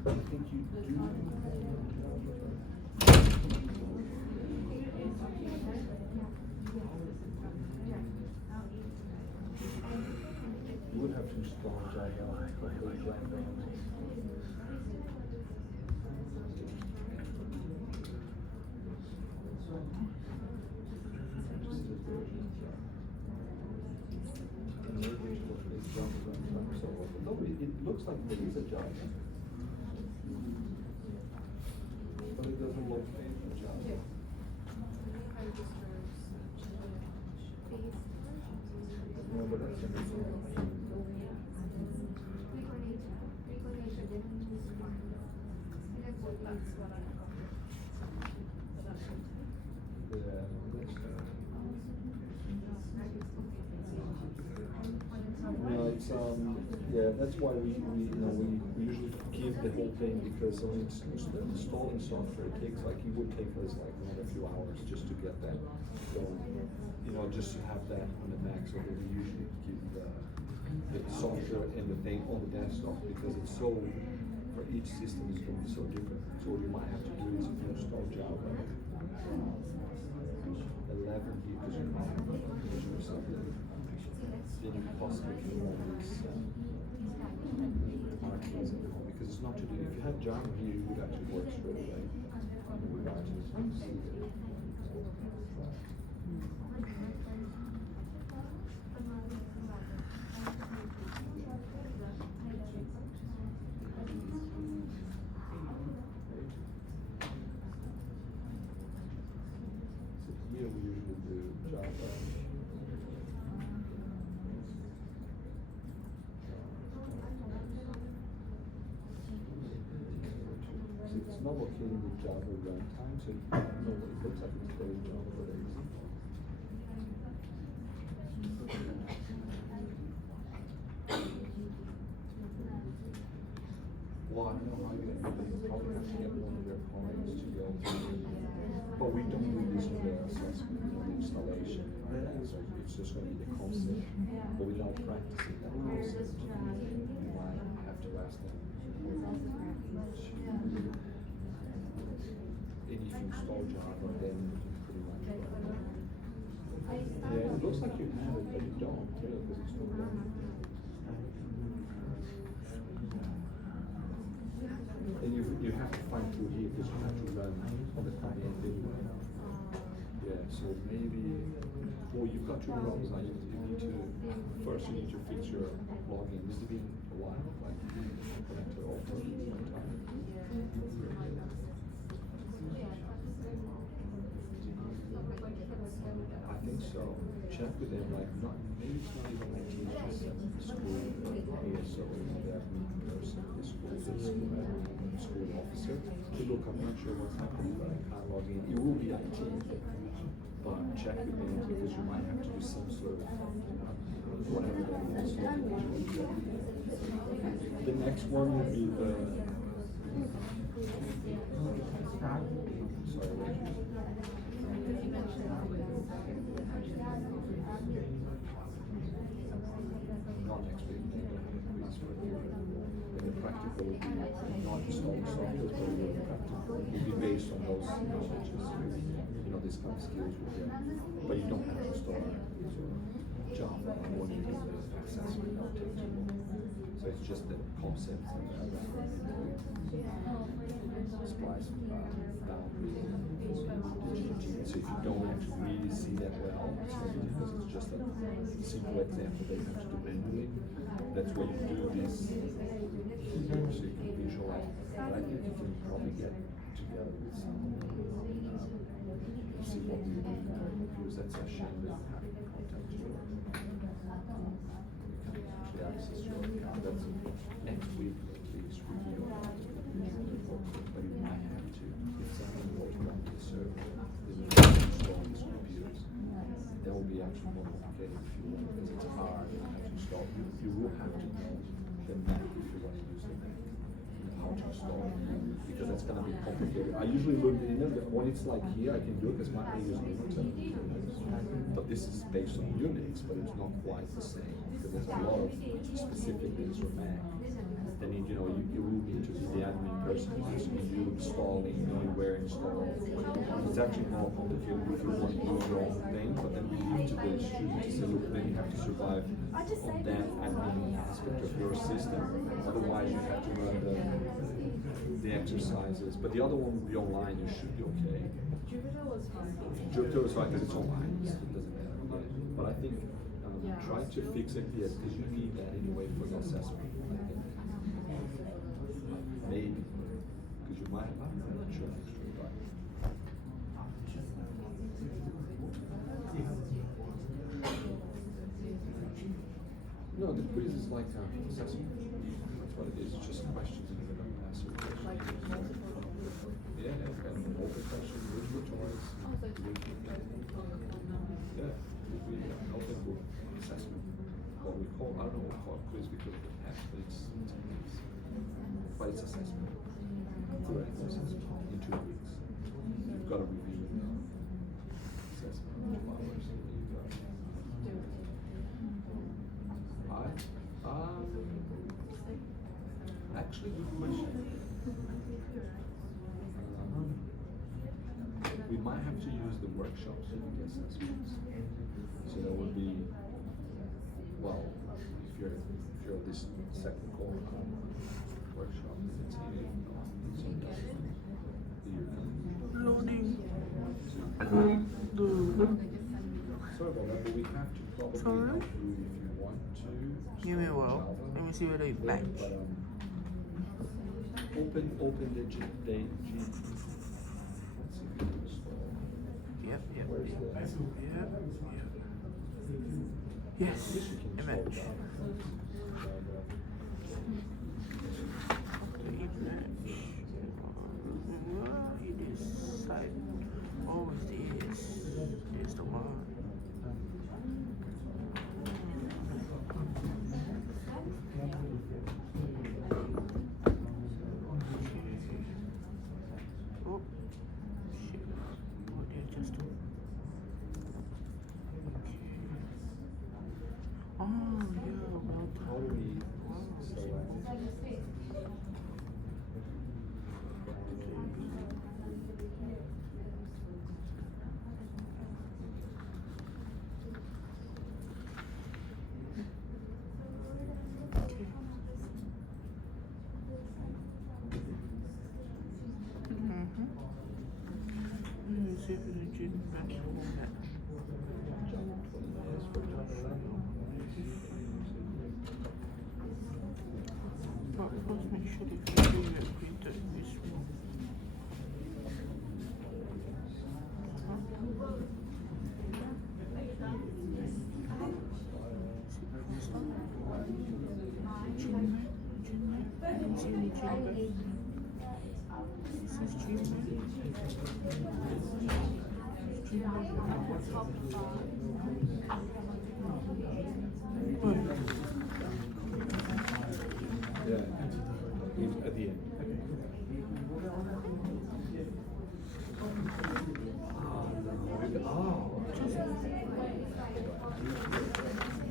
I think you do. You would have to install Java like Lambda. No, it looks like there is a Java. But it doesn't look like Java. No, but that's No, it's yeah, that's why we usually give the whole thing, because I mean, installing software takes it would take us like another few hours just to get that going. Just to have that on the Mac, so that we usually give the software and the thing on the desktop, because it's so, for each system is going to be so different. So what you might have to do is if you install Java 11 here, because you might have a version or something, then you possibly can run these markings at home, because it's not to do. If you had Java here, it would actually work straight away. You would actually see it. So here we usually do Java. It's not located with Java runtime, so it looks like it's very Java related. Well, I don't know how you're going to do it. You probably have to get one of their clients to go to. But we don't do this with the assessment or the installation. So it's just going to be the concept. But we're not practicing that concept. You might have to ask them. And if you install Java, then you can pretty much. Yeah, it looks like you have it, but you don't. Yeah, 'cause it's not done. And you have to find through here because you have to run on the command anyway. Yeah, so maybe, well, you've got two problems now. You need to, first you need to fix your login. This has been a while, like connected all for one time. I think so. Check with them, like not, maybe it's not even like teachers at school here, so they have me in person, the school officer. Hey, look, I'm not sure what's happening, but I can't log in. It will be IT, but check with them because you might have to do some sort of whatever that is. The next one will be the. Sorry, what did you say? Not next week, next week. And the practical will be not installing software, but it will be practical. It will be based on those knowledges, these kind of skills you get. But you don't have to install Java or anything accessory, that'll take too long. So it's just the concepts and splice boundary. So if you don't actually really see that well, because it's just a simple example that you have to do manually, that's where you do this so you can visualize. But I think you can probably get together with some see what we do use that session and have contact you. Actually access your account. That's next week at least review but you might have to if something goes wrong with the server, then you have to install these computers. That will be actually more complicated if you want because it's hard and you have to install. You will have to know the Mac if you want to use the Mac. How to install it because that's going to be complicated. I usually look in it, when it's like here I can do it because my I use Linux, but this is based on Unix, but it's not quite the same because there's a lot of specific things for Mac. Then you will need to be the admin person, so you installing, knowing where to install. It's actually more complicated if you want to do your own thing, but then we need to the student to say, look, then you have to survive on that admin aspect of your system. Otherwise, you have to run the exercises. But the other one will be online. You should be okay. Jupyter was fine because it's online. It doesn't matter. Yeah. But I think try to fix it here because you need that anyway for the assessment. I think. Maybe because you might. I'm not sure actually, but. No, the quiz is like assessment. That's what it is. It's just questions and you're going to answer questions. Yeah, and open questions, multiple choice. Yeah, we open book assessment. What we call, I don't know what we call it quiz because of the test, but it's assessment. Theoretical assessment in 2 weeks. You've got to review the assessment in 2 hours. Actually, good question. We might have to use the workshops for the assessments. So that would be, well, if you're this technical workshop, it's easy. Loading. Sorry about that, but we have to probably help you if you want to. Give me a while. Let me see whether it match. Open the G. Let's see if you can install. Yep. Where's the? Yes, You can it match. install It match. It is side. Oh, it's the one. Oh, shit. Oh, they just do. Okay. Oh, yeah, well done. How do we select? First, make sure the picture you have printed is real. Yeah, at the end. Oh,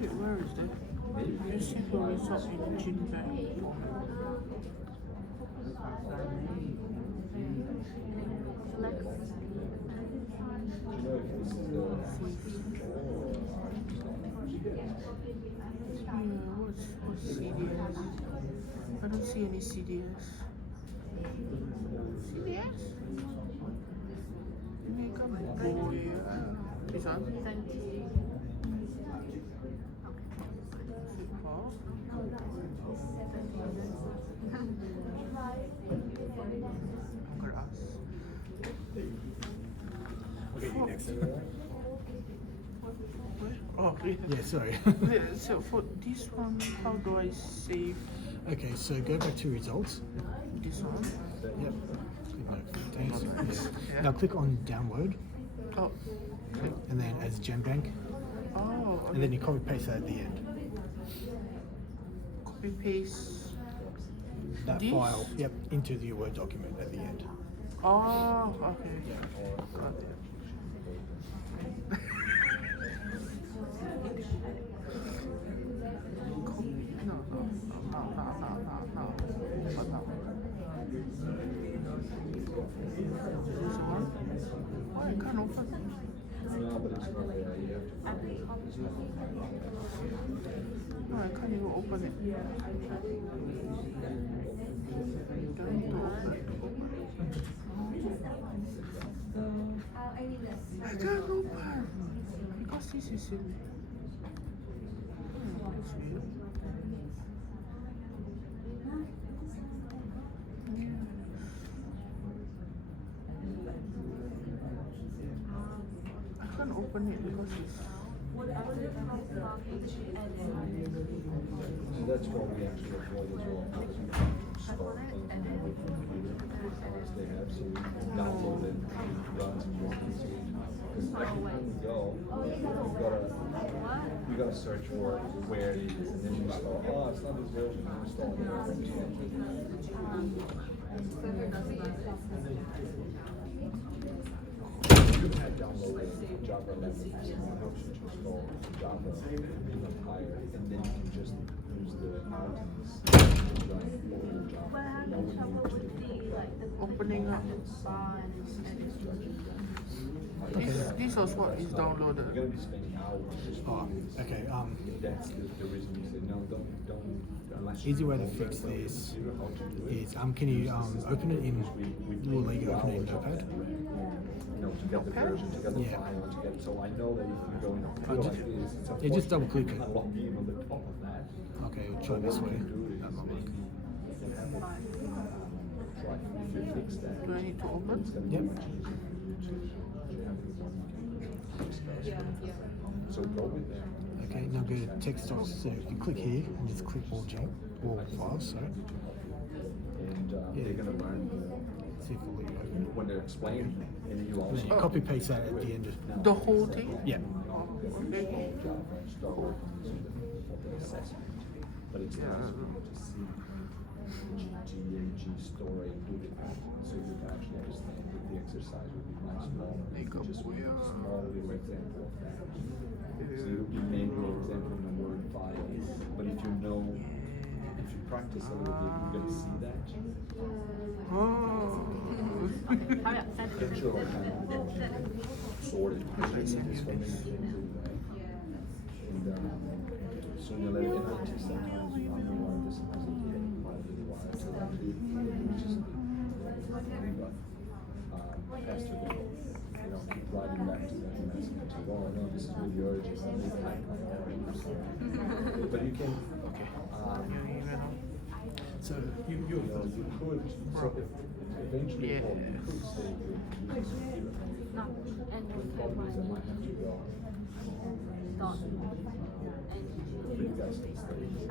Wait, where is that? You see the result in gene bank format. Yeah, what's CDS? I don't see any CDS. CDS? Makeup boy. This one? Thank you. Super. Grass. Okay, next. Where? Oh, yeah. Yeah, sorry. Yeah, so for this one, how do I save Okay, so go back to results. this one? Yep. No, thanks. Yeah. Now click on download, Oh, okay. and then as GenBank, Oh, and then you copy paste that at the end. copy paste. That This? file, yep, into the Word document at the end. Oh, okay. Got it. Copy. No. What now? This one? Oh, you can't open. no, but it's not there. You have to. No, I can't even open it. Don't need to open. I can't open because this is in. That's weird. I can't open it because it's. So that's what we actually avoid as well. Because we can start playing with the computer files they have, so we can download it, run some more easily. Because every time we go, you gotta search for where it is, and then you install. Oh, it's not this version. You install You had downloaded Java 11, so it helps you to install Java even higher, and then you can just use the mountains to run over Java. We're having trouble with the Opening up. This was what is You're downloaded. gonna be spending hours just Oh, okay. That's the reason we said no, don't unless Easy way to fix this is can you open it in will let you open it in Notepad? to get the version, to get the Yeah. file, to get so I know that if you go in a Oh, like just- this, it's yeah, just double click it. I log in on the top of that. Okay, we'll try this way. That might work. Try if you fix that. Do I need to open? It's gonna be Yep. much easier to have one. So go with that. Okay, now go to text docs. So you click here and just click all files. Sorry. And Yeah. they're gonna learn See if it'll let you open it. when they're explained, and then you And then you also copy paste that at the end. The whole thing? Yeah. Okay. start working on the assessment. But it's nice for you to see GAG story included, so you can actually understand that the exercise would be much smaller. Make You up just with- a small little example of that. So it would be manual example in a Word file, but if you know, if you practice a little bit, you're gonna see that. Oh. Get your kind of sorted. This one is and so you let it get sometimes you don't know why this doesn't get why so actually we just pastor them, keep writing back to them and asking them to no, this is really urgent, I need that, but you can So You know, you could, so if eventually, Yeah. well, you could say you No, and you probably can might have to go. dot But you guys can stay. You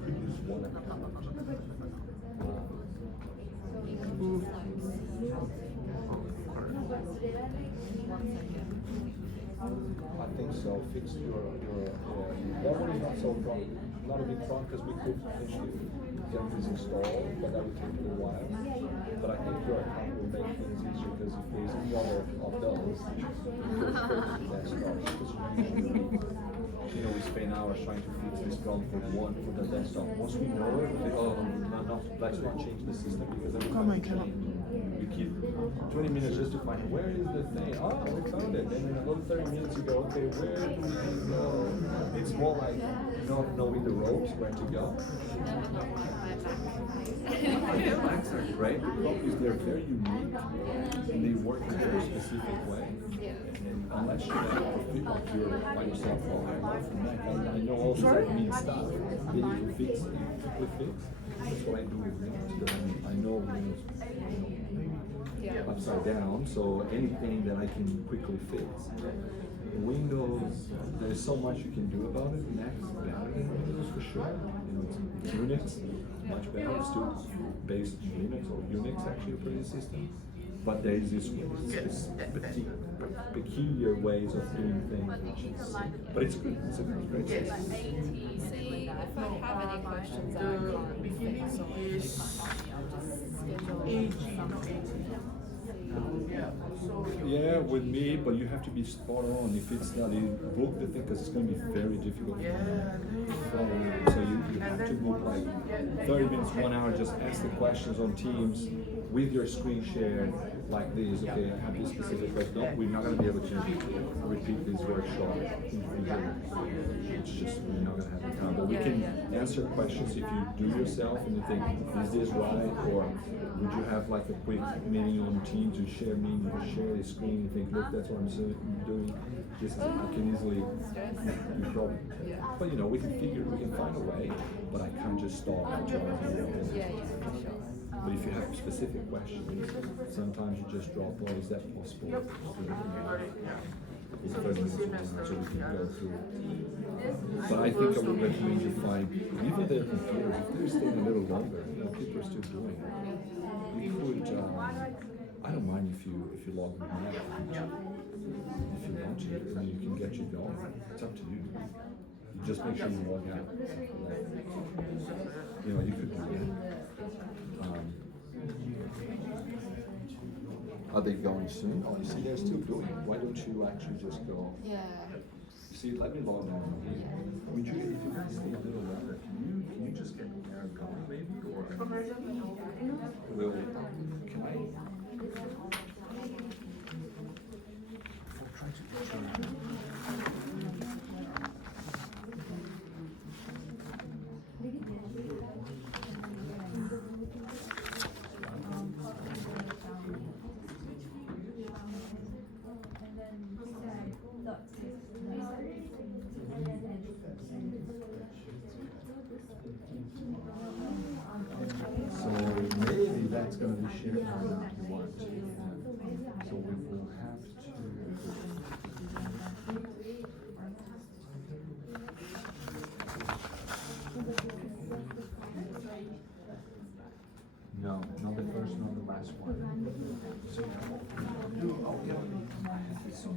could use one account. I think so. Fix your that one is not so not a big problem because we could potentially get this installed, but that would take a little while. But I think your account will make things easier because if there's any other of those, you could first desktop. You know, we spend hours trying to fix this problem for the desktop. Once we know it, we say, oh, let's not change the system because every time we change, you keep 20 minutes just to find where is the thing. Oh, we found it. And then another 30 minutes you go, okay, where do we go? It's more like not knowing the ropes, where to go. Macs are great. The problem is they're very unique and they work in a very specific way. And unless you have a fit of your by yourself, oh, I love the Mac. I know all the admin stuff. Then you can fix it. You quickly fix. That's what I do with Linux. Because I know Linux upside down, so anything that I can quickly fix. Windows, there's so much you can do about it. Mac is better than Windows for sure. You know, it's Unix, much better. It's still based on Linux or Unix actually operating system. But there is this peculiar ways of doing things. But it's good. It's a great system. See, if I have any questions, I The can't beginning fix or is schedule AG, something. not AG. Yeah, so Yeah, with me, but you have to be spot on. If it's not, you book the thing because it's going to be very difficult. So you have to book like 30 minutes, 1 hour, just ask the questions on Teams with your screen shared like this. Okay, I have this specific question. No, we're not going to be able to repeat this workshop in 3 days. It's just, we're not going to have the time. But we can answer questions if you do yourself and you think, is this right? Or would you have like a quick meeting on Teams to share meeting, to share the screen and think, look, that's what I'm doing. This is, I can easily, you probably, but you know, we can find a way, but I can't just stop. But if you have specific questions, sometimes you just drop, oh, is that possible? It's 30 minutes long, so we can go through. But I think I would recommend you find, even their computers, if they're staying a little longer, you know, people are still doing it. You could, I don't mind if you log in Mac, if you want to, and you can get you going. It's up to you. You just make sure you log out. You know, you could do that. Are they going soon? Oh, you see, they're still doing it. Why don't you actually just go? Yeah. You see, let me log on here. Would you, if you guys stay a little longer, can you just get going maybe? Or will, can I? I'll try to get you. So maybe that's going to be shared now if you want to. So we will have to. No, not the first, not the last one. So I'll get this on.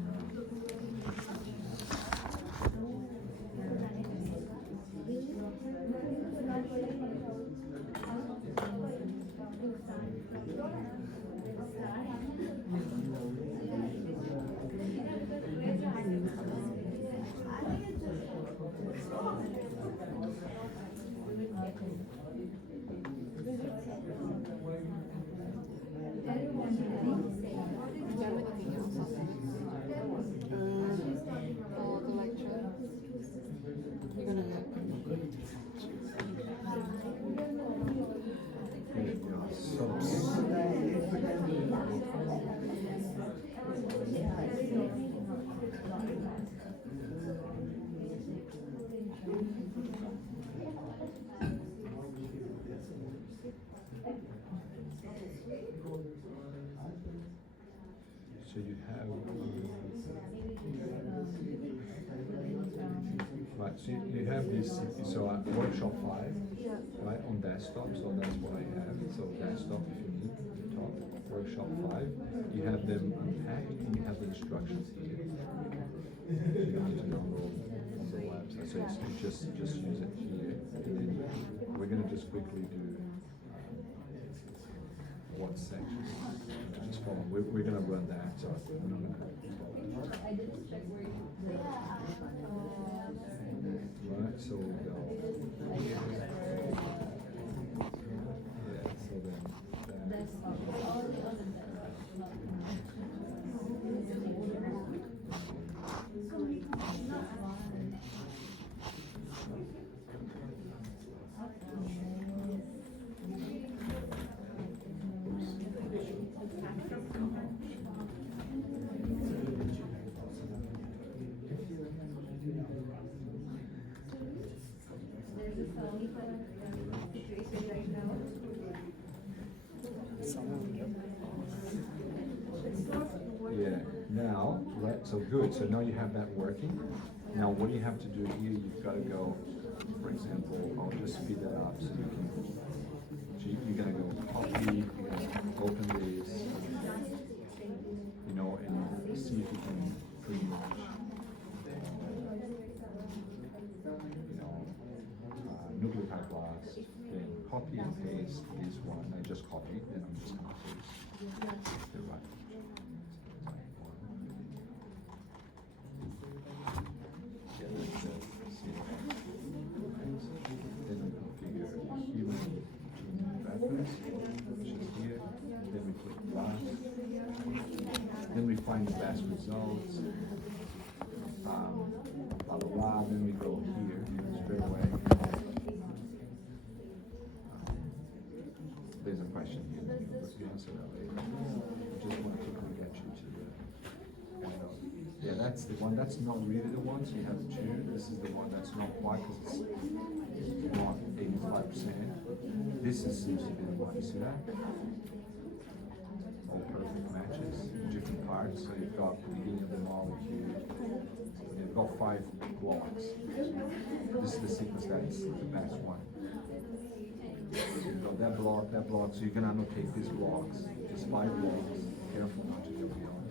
For the lecture, you're gonna you have this, so workshop 5, right, on desktop, so that's what I have. So desktop, if you need, top, workshop 5, you have them unpacked and you have the instructions here. You don't need to download from the website, so it's just use it here. And then we're gonna just quickly do one section. Just follow. We're gonna run that, so we're not gonna. Right, so we'll go. Yeah, so then yeah, now, right, so good, so now you have that working. Now what do you have to do here? You've got to go, for example, I'll just speed that up so you can, so you're going to go copy, you're going to open this, you know, and see if you can pretty much, you know, nucleotide blast, then copy and paste this one. I just copied, then I'm just going to paste the right. Then we configure human gene reference, which is here. Then we click blast. Then we find the best results. Blah blah blah. Then we go here straight away. There's a question here. Let's answer that later. I just want to quickly get you to the. Yeah, that's the one. That's not really the one. So you have 2. This is the one that's not quite because it's not 85%. This seems to be the one. You see that? All perfect matches, different parts. So you've got the beginning of the molecule. You've got 5 blocks. This is the sequence that's the best one. So you've got that block, so you can annotate these blocks, just 5 blocks. Careful not to go beyond.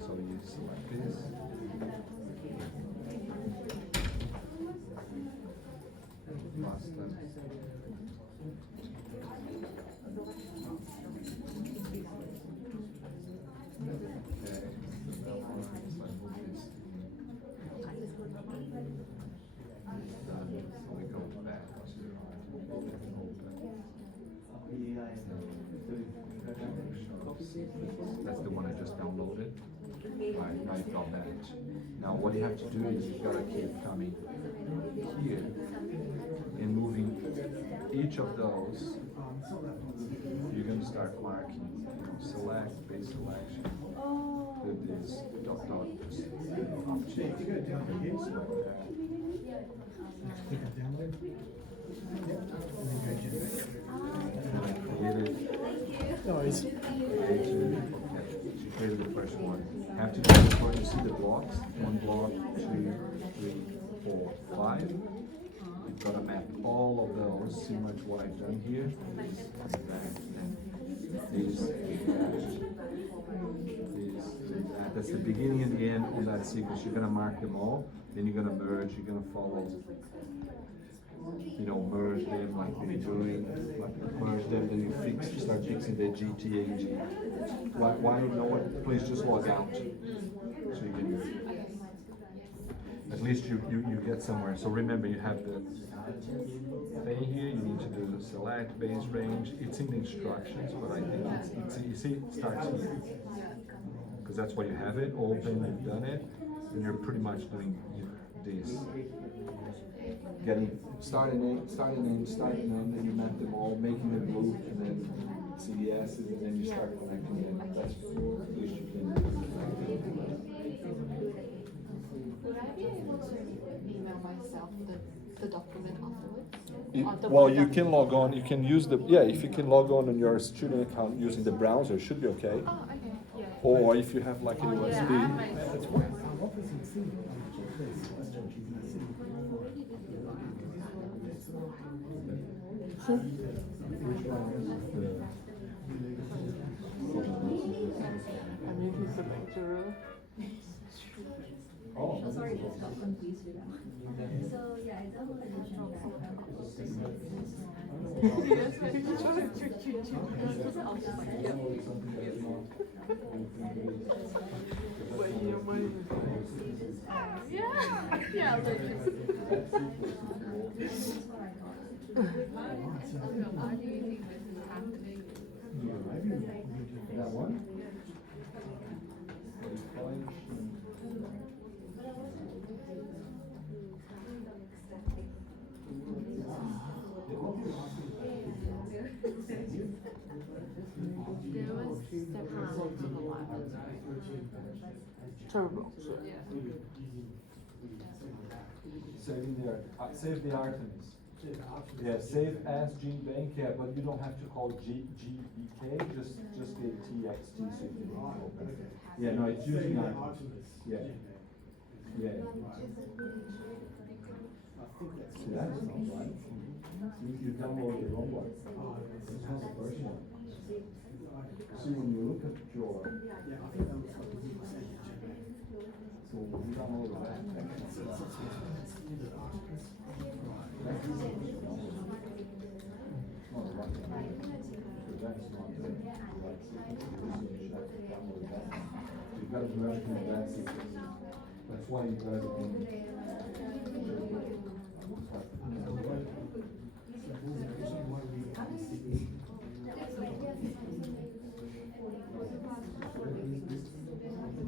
So you select this. Pasta. That's the one I just downloaded. Right, now you've got that. Now what you have to do is you've got to keep coming here and moving each of those. You're going to start marking, you know, select, base selection, with this dot, just select that. No worries. She created the first one. Have to do this one. You see the blocks? 1 block, 2, 3, 4, 5. You've got to map all of those, similar to what I've done here. These, that's the beginning and the end of that sequence. You're going to mark them all. Then you're going to merge. You're going to follow. You know, merge them like we're doing, like merge them, then you start fixing the GT and G. Why don't know what? Please just log out, so you can. At least you get somewhere. So remember, you have the thing here. You need to do the select base range. It's in the instructions, but I think it's you see it starts here because that's why you have it open. You've done it, and you're pretty much doing this. Getting starting in, then you map them all, making them loop, and then CDSs, and then you start connecting them. That's at least you can. Would I be able to email myself the document afterwards? Well, you can log on. You can use the if you can log on your student account using the browser, it should be okay. Oh, okay. Yeah. Or if you have like a USB. Which one is the? I mean, he's a lecturer. Oh, Oh, sorry, just got confused with that one. So, yeah, I downloaded the job app. Yes, he's trying to cheat you. I was just like, yep. But in your mind is like, Yeah, yeah, like, Why do you think this is happening? That one? There was several lots of the lab. terrible. Saving save the Artemis. Yeah, save as gene bank, yeah, but you don't have to call GBK, just the TXT so you can open it. Yeah, no, it's using Artemis. Yeah. Yeah. See, that's not right. You download the wrong one. It's not the first one. See, when you look at your. So you download that. You've got to merge from that sequence. That's why you guys are doing.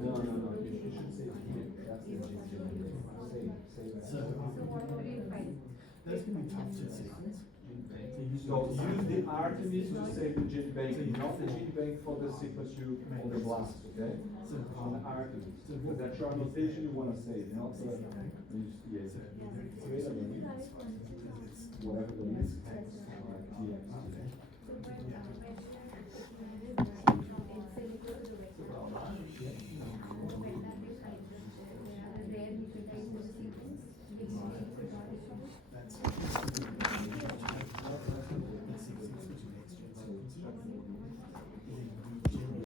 No, you should say here. That's the Those can be tough to sequence. So use the Artemis to save the gene bank, not the gene bank for the sequence you on the blast, okay? On the Artemis, because that's your notation you want to save, not the. Yeah.